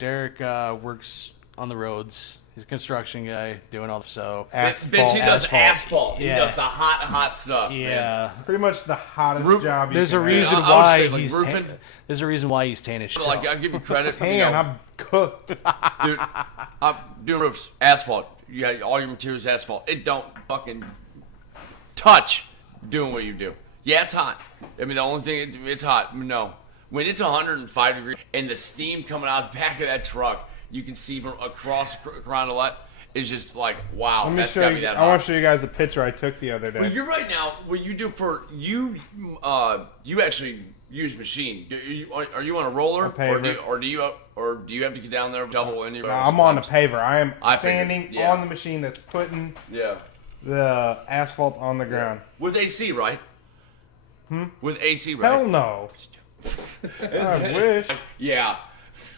Derek works on the roads. He's a construction guy doing all so. Bitch, he does asphalt. He Yeah. does the hot stuff. man. Yeah, Pretty much the hottest job you there's a can reason I would why say, like, he's roofing. there's a reason why he's tannish. So, like, I'll give you credit. have. Man, I'm cooked. Dude, I'm doing roofs, asphalt. You got all your materials asphalt. It don't fucking touch doing what you do. Yeah, it's hot. I mean, the only thing it's hot. No, when it's 105 degrees and the steam coming out the back of that truck, you can see from across around the lot. It's just like, wow, Let me that's show gotta you. be that I want hot. to show you guys a picture I took the other Well, day. you're right now. What you do for you actually use machine. Are you on a roller, paver. or do you have to get down there double in your? I'm on the paver. I am I figured, standing yeah. on the machine that's putting Yeah. the asphalt on the ground. With AC, right? With AC, right? Hell no. I wish. Yeah.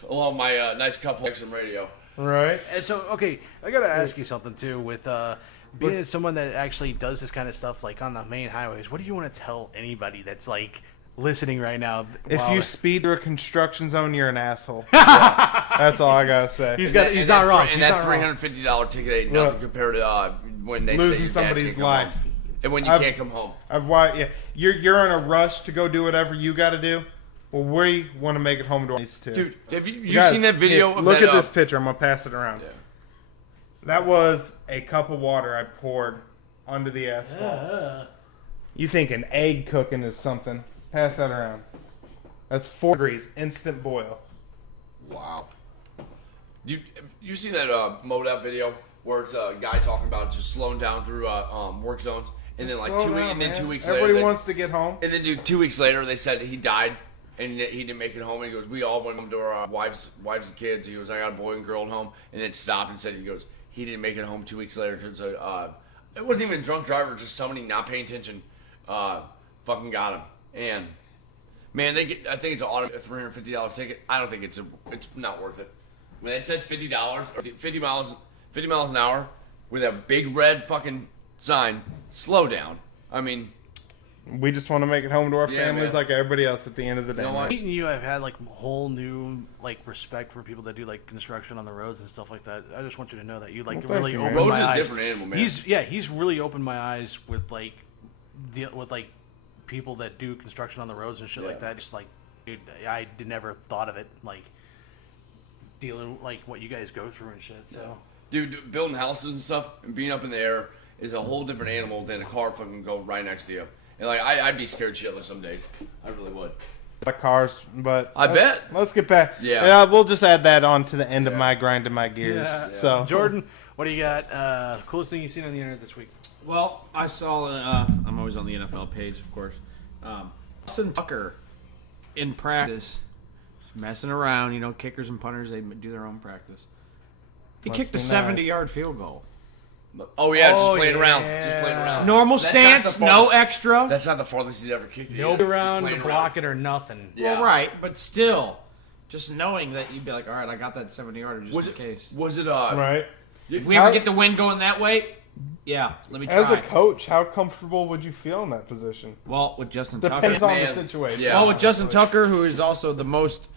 Along my nice couple XM radio. Right? And so, okay, I gotta ask you something too. With being someone that actually does this kind of stuff, like on the main highways, what do you want to tell anybody that's like listening right now? If while- you speed through a construction zone, you're an asshole. That's all I gotta say. he's not wrong. And He's that not wrong. $350 ticket ain't nothing Look, compared to when they say losing your dad somebody's can't come life. home. And when you I've- can't come home. Yeah, you're in a rush to go do whatever you got to do. Well, we want to make it home to these two. Dude, have you Guys, seen that video here, of look that, at this picture. I'm gonna pass it around. Yeah. That was a cup of water I poured onto the asphalt. You think an egg cooking is something? Pass that around. That's 4 degrees, instant boil. Wow. You see that Modap video where it's a guy talking about just slowing down through work zones, and then like Slow 2 weeks, down, and then man. 2 weeks Everybody later, wants to get home. and then 2 weeks later they said he died and he didn't make it home. And he goes, we all went home to our wives and kids. He goes, I got a boy and girl at home, and then stopped and said, he goes, he didn't make it home 2 weeks later because it wasn't even a drunk driver, just somebody not paying attention, fucking got him. And man, I think it's a $350 ticket. I don't think it's not worth it. When it says $50 or 50 miles an hour with a big red fucking sign, slow down. I mean, We just want to make it home to our Yeah, families man. like everybody else at the end of the day. You know what? Meeting you, I've had like a whole new like respect for people that do like construction on the roads and stuff like that. I just want you to know that you like Well, thank really you, man. opened Road's my a eyes. different animal, man. He's really opened my eyes with like people that do construction on the roads and shit like that. Just like, dude, I never thought of it like dealing like what you guys go through and shit. So, Dude, building houses and stuff and being up in the air is a whole different animal than a car fucking go right next to you. And like, I'd be scared shitless some days. I really would. The cars, but I bet. Let's get back. Yeah. We'll just add that on to the end of my grinding my gears. Yeah. So Jordan, what do you got? Coolest thing you've seen on the internet this week? Well, I saw. I'm always on the NFL page, of course. Justin Tucker in practice, messing around. You know, kickers and punters, they do their own practice. He Must kicked a be nice. 70-yard field goal. Oh yeah, just Oh, playing around. yeah. Just playing around. Normal That's not stance, the no farthest- extra. That's not the farthest he's ever kicked it. No either. around Just to playing block it or nothing. Yeah. Well, right, but still, just knowing that you'd be like, all right, I got that 70-yarder just Was in it? case. Was it? right. If we ever get the wind going that way, yeah, let me try. As a coach, how comfortable would you feel in that position? Well, with Justin Depends Tucker. on the Man. situation. Yeah. Well, with Justin Tucker, who is also the most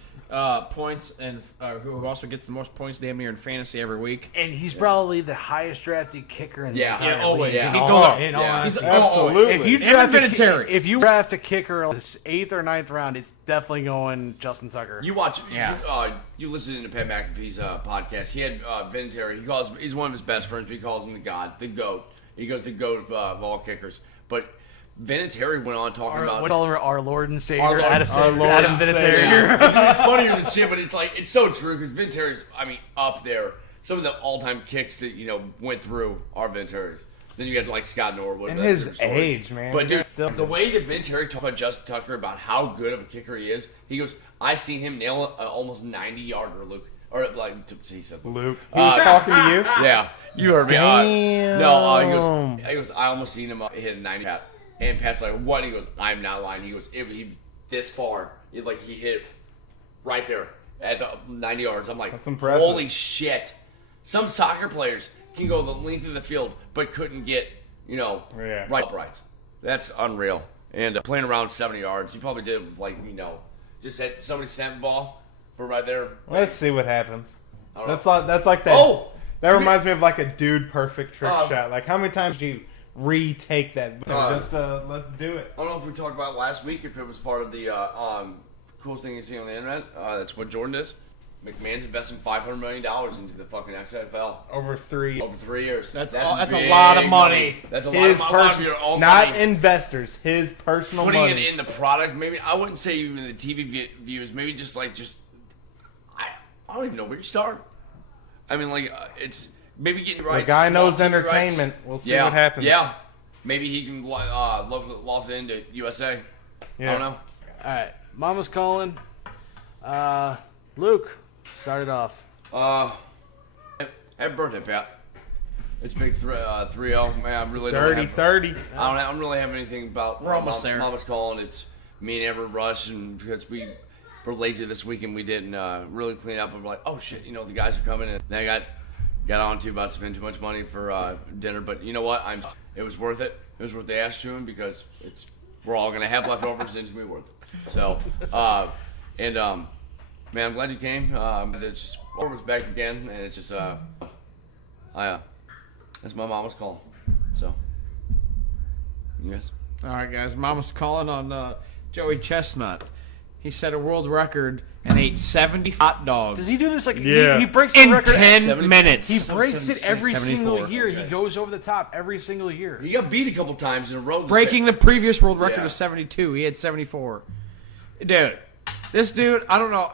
points and who also gets the most points damn near in fantasy every week. And he's probably the highest drafted kicker in the Yeah. entire Yeah, always. league. Yeah. He'd Oh, go up. in all yeah. honesty. Absolutely. If you And draft Vinatieri. if you draft a kicker in the 8th or 9th round, it's definitely going Justin Tucker. You watch. Yeah. You listen to Pat McAfee's podcast. He had Vinatieri. He's one of his best friends. But he calls him the God, the GOAT. He goes the GOAT of all kickers. But Vinatieri went on talking about. What's all our Lord and Savior, Our Lord- Adam, our Lord Adam and Vinatieri. It's funnier than shit, but it's so true because Vinatieri's, up there. Some of the all-time kicks that went through are Vinatieri's. Then you guys like Scott Norwood. And that's his a different story. age, man. But dude, Still- the way that Vinatieri talked about Justin Tucker about how good of a kicker he is, he goes, "I seen him nail an almost 90-yarder, Luke." Or he said, Luke, he was talking to you. "Yeah, you heard me." Damn. He goes, "I almost seen him hit a 90 Pat." And Pat's like, "What?" He goes, "I'm not lying." He goes, he this far, he hit it right there at the 90 yards." I'm like, That's impressive. Holy shit! Some soccer players can go the length of the field, but couldn't get right uprights. That's unreal. And playing around 70 yards, you probably did just had somebody snap the ball for right there. Let's see what happens. I don't know. That's like that. Oh! That reminds me of like a dude perfect trick Uh, shot. Like how many times do you retake that? Uh, Let's do it. I don't know if we talked about it last week, if it was part of the coolest thing you see on the internet. That's what Jordan does. McMahon's investing $500 million into the fucking XFL Over 3. over 3 years. That's big a lot of money. That's a His lot of money. personal, Your own not money. investors. His personal Putting money. it in the product. Maybe I wouldn't say even the TV views. Maybe just I don't even know where you start. I mean, it's maybe getting the rights. guy small knows TV entertainment. rights. We'll see what happens. Yeah, maybe he can loft it into USA. Yeah. I don't know. All right, Mama's calling. Luke, start it off. Happy birthday, Pat. It's big 3-0. Man, I really don't Dirty have, 30. I don't really have anything about We're almost there. Mama's calling. It's me and Everett Rush, and because we were lazy this week and we didn't really clean up, and we're like, oh shit, the guys are coming, and then I got on to about spending too much money for dinner. But you know what? It was worth it. It was worth the ass chewing because we're all gonna have leftovers, and it's gonna be worth it. So, man, I'm glad you came. It's Orber's back again, and it's just that's my mama's call. So, yes. All right, guys. Mama's calling on Joey Chestnut. He set a world record and ate 70 hot dogs. Does he do this Yeah. he breaks the in record 10 minutes? He breaks it every 74. single year. Okay. He goes over the top every single year. He got beat a couple times in a row. Breaking the previous world record Yeah. of 72. He had 74. Dude, this dude, I don't know.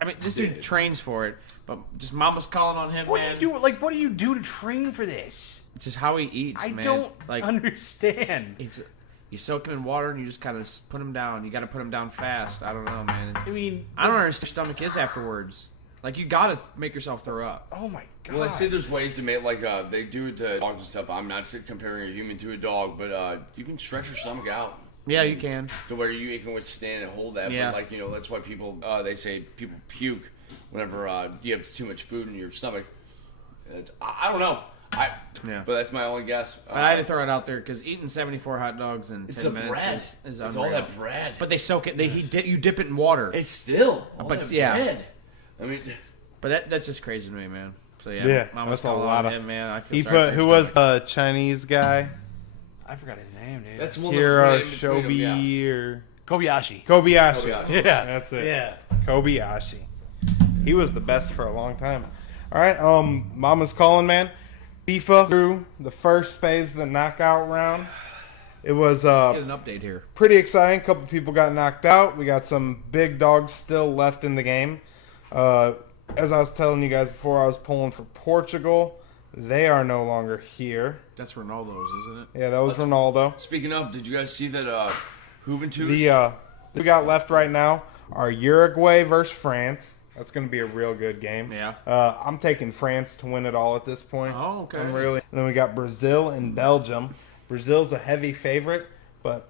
I mean, this dude trains for it, but just Mama's calling on him, What man. do you do? Like, what do you do to train for this? It's just how he eats, I man. don't like understand. it's You soak them in water and you just kind of put them down. You got to put them down fast. I don't know, man. I mean, I don't understand what your stomach is afterwards. Like, you got to make yourself throw up. oh my god. Well, I say there's ways to make, like, they do it to dogs and stuff. I'm not comparing a human to a dog, but you can stretch your stomach out. Yeah, you can. To where you can withstand and hold that. Yeah. But, like, you know, that's why people, they say people puke whenever you have too much food in your stomach. I don't know. Yeah. But that's my only guess. But I had to throw it out there because eating 74 hot dogs in 10 It's a minutes bread. is It's unreal. all that bread. But they soak it. You dip it in water. It's still all But, that yeah. bread. I mean, But that's just crazy to me, man. So yeah, Yeah, Mama's that's a calling lot on of- him, man. I feel He sorry put for who his was stomach. the Chinese guy? I forgot his name, dude. that's one Hiro of the Shobi or Kobayashi. Kobayashi. Kobayashi. Yeah, That's it. Yeah. Kobayashi. He was the best for a long time. All right, Mama's calling, man. FIFA through the first phase of the knockout round. It was Get an update here. pretty exciting. A couple people got knocked out. We got some big dogs still left in the game. As I was telling you guys before, I was pulling for Portugal. They are no longer here. That's Ronaldo's, isn't it? Yeah, that was Ronaldo. Speaking of, did you guys see that Juventus? The we got left right now are Uruguay versus France. That's going to be a real good game. Yeah. I'm taking France to win it all at this point. Oh, okay. And then we got Brazil and Belgium. Brazil's a heavy favorite, but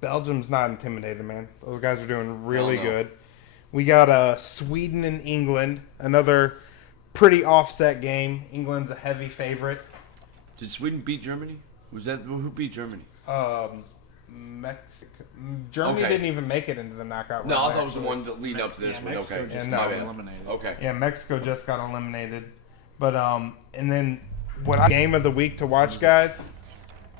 Belgium's not intimidated, man. Those guys are doing really Hell no. good. We got Sweden and England, another pretty offset game. England's a heavy favorite. Did Sweden beat Germany? Was that who beat Germany? Mexico. Germany Okay. didn't even make it into the knockout round. No, I thought it was the actually. one that lead up to this one. Mexico Okay, just Yeah, got no. eliminated. okay. Yeah, Mexico just got eliminated. But and then game of the week to watch, guys,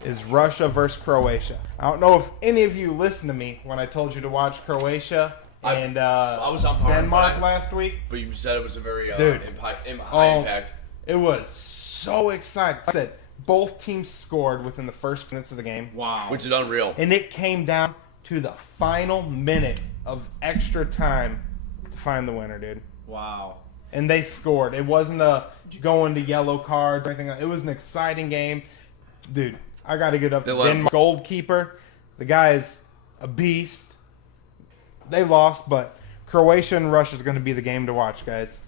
is Russia versus Croatia. I don't know if any of you listened to me when I told you to watch Croatia and I was on par, Denmark but- last week. But you said it was a very Dude. high Oh. impact. It was so exciting. I said both teams scored within the first minutes of the game. Wow. Which is unreal. And it came down to the final minute of extra time to find the winner, dude. Wow. And they scored. It wasn't a going to yellow cards or anything. It was an exciting game. Dude, I got to get up They to let him- Denmark goalkeeper. The guy is a beast. They lost, but Croatia and Russia is going to be the game to watch, guys.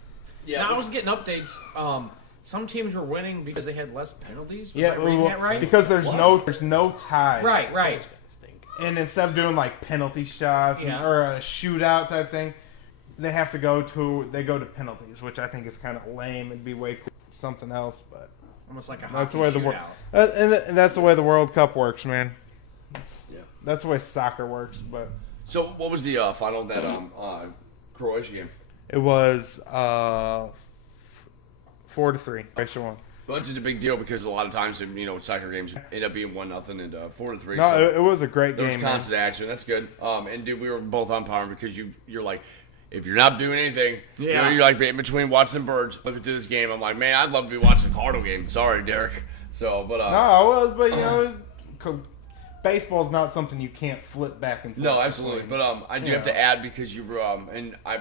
Yeah, Now I was getting updates. Some teams were winning because they had less penalties. Was Yeah, I reading that right? because there's no ties. Right. And instead of doing like penalty shots Yeah. or a shootout type thing, they go to penalties, which I think is kind of lame. It'd be way cool for something else, but Almost like a that's hockey the way the shootout. and that's the way the World Cup works, man. Yeah. That's the way soccer works. But So what was the final of that Croatia game? it was 4-3. Croatia won. Well, it's just a big deal because a lot of times, soccer games end up being 1-0 and 4-3. No, so it was a great there was game. Man. constant action. That's good. And dude, we were both on power because you're like, if you're not doing anything, Yeah. you're like in between watching the birds, looking through this game. I'm like, man, I'd love to be watching the Cardinal game. Sorry, Derek. So, but No, I was, but baseball's not something you can't flip back and forth. no, absolutely. But I do have to add because you were and I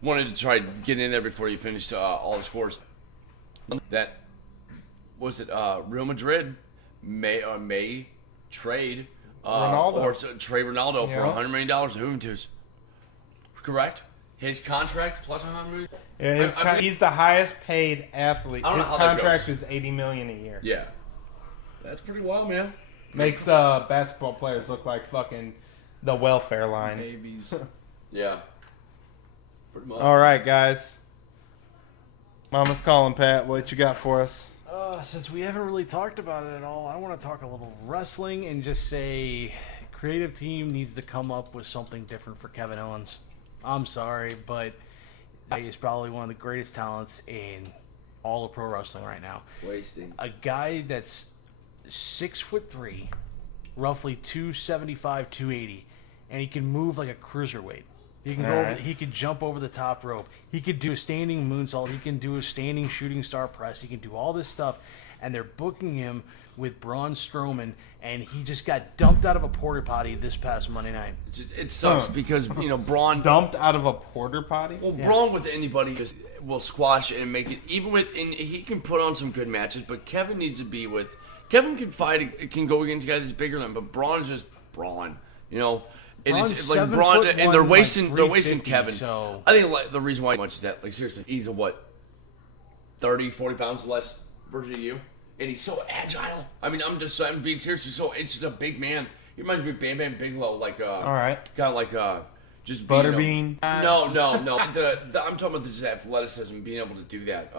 wanted to try to get in there before you finished all the scores. That was it. Real Madrid may trade Ronaldo. or trade Ronaldo for Yeah. $100 million to Juventus. Correct. His contract plus $100 million. Yeah, I mean- he's the highest paid athlete. I don't know His how that contract goes. is $80 million a year. Yeah, that's pretty wild, man. Makes basketball players look like fucking the welfare line. Babies. Yeah, pretty much. All right, guys. Mama's calling, Pat. What you got for us? Since we haven't really talked about it at all, I want to talk a little wrestling and just say creative team needs to come up with something different for Kevin Owens. I'm sorry, but he's probably one of the greatest talents in all of pro wrestling right now. Wasting. A guy that's 6'3", roughly 275, 280, and he can move like a cruiserweight. He can Alright. he could jump over the top rope. He could do a standing moonsault. He can do a standing shooting star press. He can do all this stuff, and they're booking him with Braun Strowman, and he just got dumped out of a porta potty this past Monday night. It sucks because Braun. Dumped out of a porter potty? Well, Braun with anybody just will squash it and make it. Even with, and he can put on some good matches, but Kevin needs to be with Kevin can fight, can go against guys that's bigger than him, but Braun's just Braun. You know, and Braun's it's like Braun, 7'1", and they're wasting like they're wasting 350, Kevin. so- I think like the reason why much is that, like seriously, he's a what, 30, 40 pounds less version of you, and he's so agile. I mean, I'm being serious. It's just a big man. He reminds me of Bam Bam Bigelow, like All right. kind of like just Butterbean. No. I'm talking about just athleticism, being able to do that.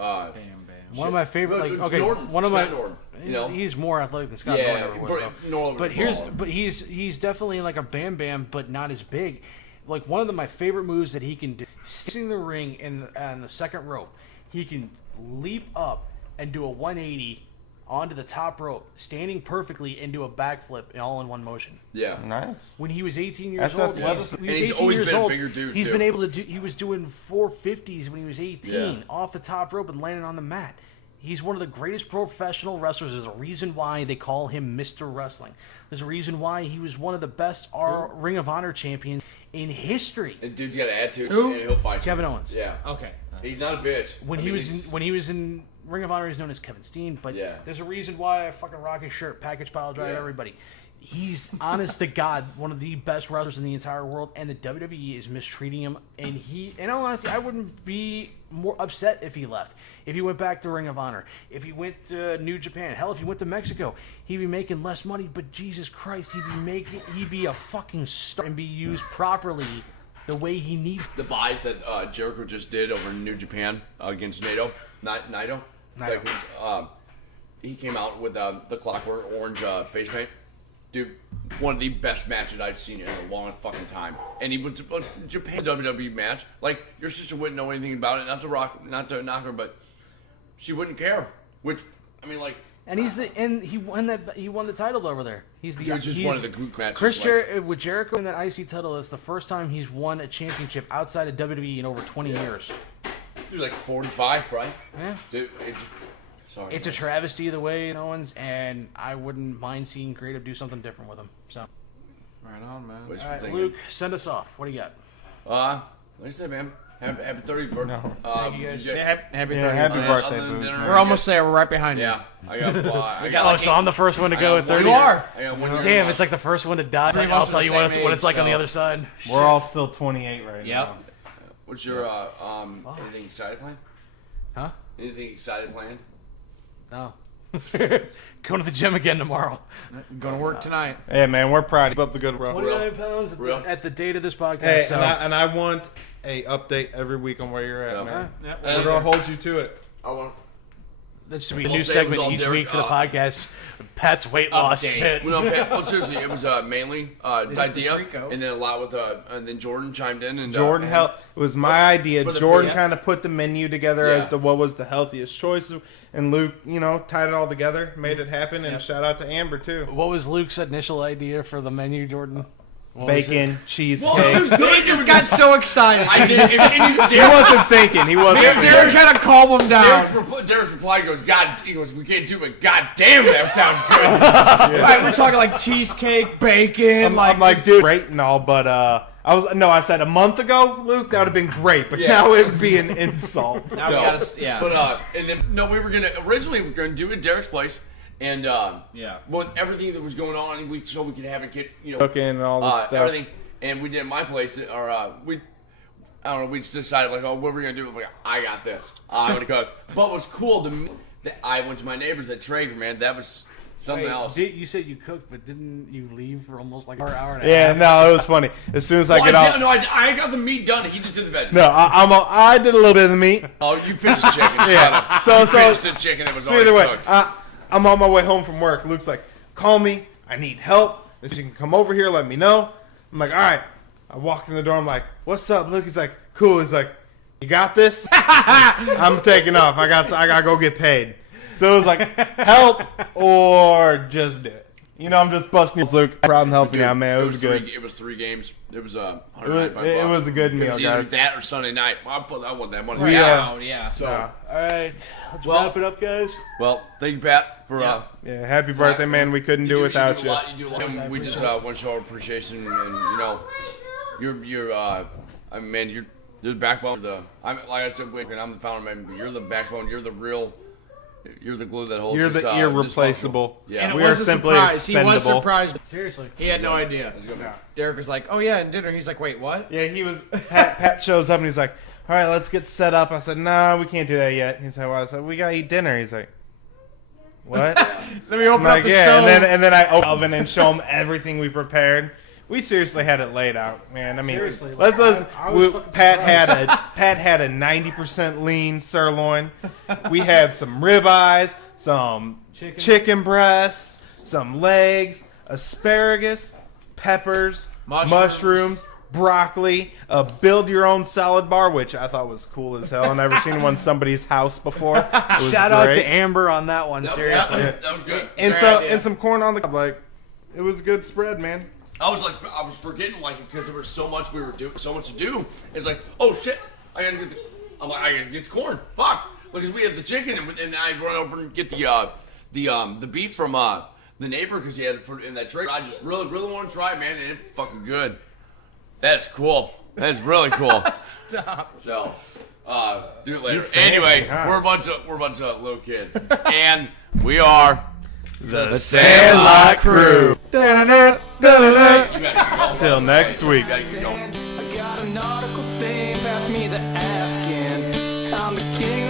One of my favorite, like, okay, Norton, one of my, Scott Norton, you know? he's more athletic than Scott Yeah, Norton ever was. Norton But was baller. but he's definitely like a Bam Bam, but not as big. Like one of my favorite moves that he can do, sitting in the ring on the second rope, he can leap up and do a 180 onto the top rope, standing perfectly, and do a backflip all in one motion. Yeah. Nice. When he was 18 years That's old, athletic. And he's always been a bigger dude, he's too. been able to do. He was doing 450s when he was 18 Yeah. off the top rope and landing on the mat. He's one of the greatest professional wrestlers. There's a reason why they call him Mr. Wrestling. There's a reason why he was one of the best Ring of Honor champions in history. And dude's got an attitude. Who? And he'll fight you. Kevin Owens. Yeah. Okay. He's not a bitch. When I he mean, was in Ring of Honor, he's known as Kevin Steen. But Yeah. there's a reason why I fucking rock his shirt, package pile drive, Yeah. everybody. He's honest to God one of the best wrestlers in the entire world, and the WWE is mistreating him. And in all honesty, I wouldn't be more upset if he left. If he went back to Ring of Honor, if he went to New Japan, hell, if he went to Mexico, he'd be making less money. But Jesus Christ, he'd be a fucking star and be used properly the way he needs. the buys that Jericho just did over in New Japan against Naito. Like, he came out with the Clockwork Orange face paint. Dude, one of the best matches I've seen in a long fucking time. And he was a Japan WWE match. Like, your sister wouldn't know anything about it. Not to knock her, but she wouldn't care. Which, I mean, like, And he won the title over there. He's the dude, just he's- one of the group matches. Chris like, with Jericho in that IC title is the first time he's won a championship outside of WWE in over 20 years. dude, like 45, right? Yeah. Dude, sorry. It's a travesty the way Owens, and I wouldn't mind seeing creative do something different with him. So, Right on, man. What's all your right, thing? Luke, send us off. What do you got? Like I said, man, happy 30th birthday. No. Thank you, guys. did you- Happy Yeah, 30th. happy other birthday, than Booze. dinner, We're almost there. We're right behind you. Yeah, I got. Oh, so I'm the first one to go at 30. You are. I got 1 year. Damn, it's like the first one to die. Three of I'll us are tell the you same what it's like age, on the so- other side. We're all still 28 right Yep. now. What's your anything excited planned? Huh? Anything excited planned? No. Going to the gym again tomorrow. Going to work tonight. Hey, man, we're proud. Keep up the good work. 29 pounds Real. at the date of this podcast. Hey, so. and I want a update every week on where you're at, Yeah. man. Yep. We're gonna hold you to it. I want. That should be a We'll new say it was segment all each Derek, week for the podcast. Pat's weight loss Update. shit. Well, no, well, seriously, it was mainly idea, Rico. and then a lot with and then Jordan chimed in and Jordan helped. It was my idea. for the Jordan food. kind of put the menu together Yeah. as to what was the healthiest choices, and Luke, tied it all together, made it happen. And shout out to Amber too. What was Luke's initial idea for the menu, Jordan? What was Bacon, cheesecake. He just got so excited. I did. And He wasn't thinking. He wasn't. thinking. Derek had to calm him down. Derek's reply goes, he goes, we can't do it. God damn, that sounds good. Right, we're talking like cheesecake, bacon, I'm like, dude, great and all, but I said a month ago, Luke, that would have been great, but Yeah. now it would be an insult. Now we gotta, yeah. But and then we were gonna do it at Derek's place, and Yeah. with everything that was going on, we could have it get Cooking and all this stuff. everything, and we did at my place, or I don't know, we just decided like, oh, what are we gonna do? Like, I got this. I'm gonna cook. But what's cool to me, that I went to my neighbors at Traeger, man. That was something else. You said you cooked, but didn't you leave for almost like an hour and a Yeah, half? no, it was funny. As soon as I get out. I got the meat done. He just did the vegetables. No, I did a little bit of the meat. Oh, you finished the chicken. Yeah. Shut up. So- You finished the chicken that was So already either way, cooked. I'm on my way home from work. Luke's like, call me. I need help. If you can come over here, let me know. I'm like, all right. I walked in the door. I'm like, what's up, Luke? He's like, cool. He's like, you got this? I'm taking off. I gotta go get paid. So it was like, help or just do it. I'm just busting you, Luke. Proud and helping you out, man. It was good. It was 3 games. It was It $195. was a good It meal, was either guys. that or Sunday night. I want that money. We, back. Yeah. So, All right, let's Well- wrap it up, guys. well, thank you, Pat, for Yeah, happy birthday, man. We couldn't do without you. You do a lot. And we just want to show our appreciation, and you're I mean, man, you're the backbone. Like I said, I'm the founder member. You're the backbone. You're the real. You're the glue that holds You're us, the irreplaceable. Yeah. And it We was are a simply surprise. He was expendable. surprised. Seriously. He had no idea. Let's go. Derek was like, "Oh yeah, and dinner." He's like, "Wait, what?" Yeah, he was. Pat shows up and he's like, "All right, let's get set up." I said, "No, we can't do that yet." He said, "Well," I said, "We gotta eat dinner." He's like, "What?" Let me open I'm up like, the "Yeah," stove. and then I open the oven and show him everything we prepared. We seriously had it laid out, man. I mean, Seriously, let's. I was fucking Pat had a 90% lean sirloin. We had some ribeyes, some chicken breasts, some legs, asparagus, peppers, mushrooms, broccoli, a build-your-own salad bar, which I thought was cool as hell. I've never seen one in somebody's house before. It was Shout out great. to Amber on that one. Seriously. That was good. And Great so idea. and some corn on the cob. Like, it was a good spread, man. I was forgetting because there was so much we were doing, so much to do. It's like, oh shit, I gotta get the corn. Fuck, because we had the chicken and I run over and get the beef from the neighbor because he had it in that tray. I just really want to try it, man, and it's fucking good. That's cool. That's really cool. Stop. So, do it later. fancy, Anyway, huh? we're a bunch of little kids, and we are The Sandlot Crew. Until Till next week. You gotta get going. I got an article thing, pass me the asking. I'm the king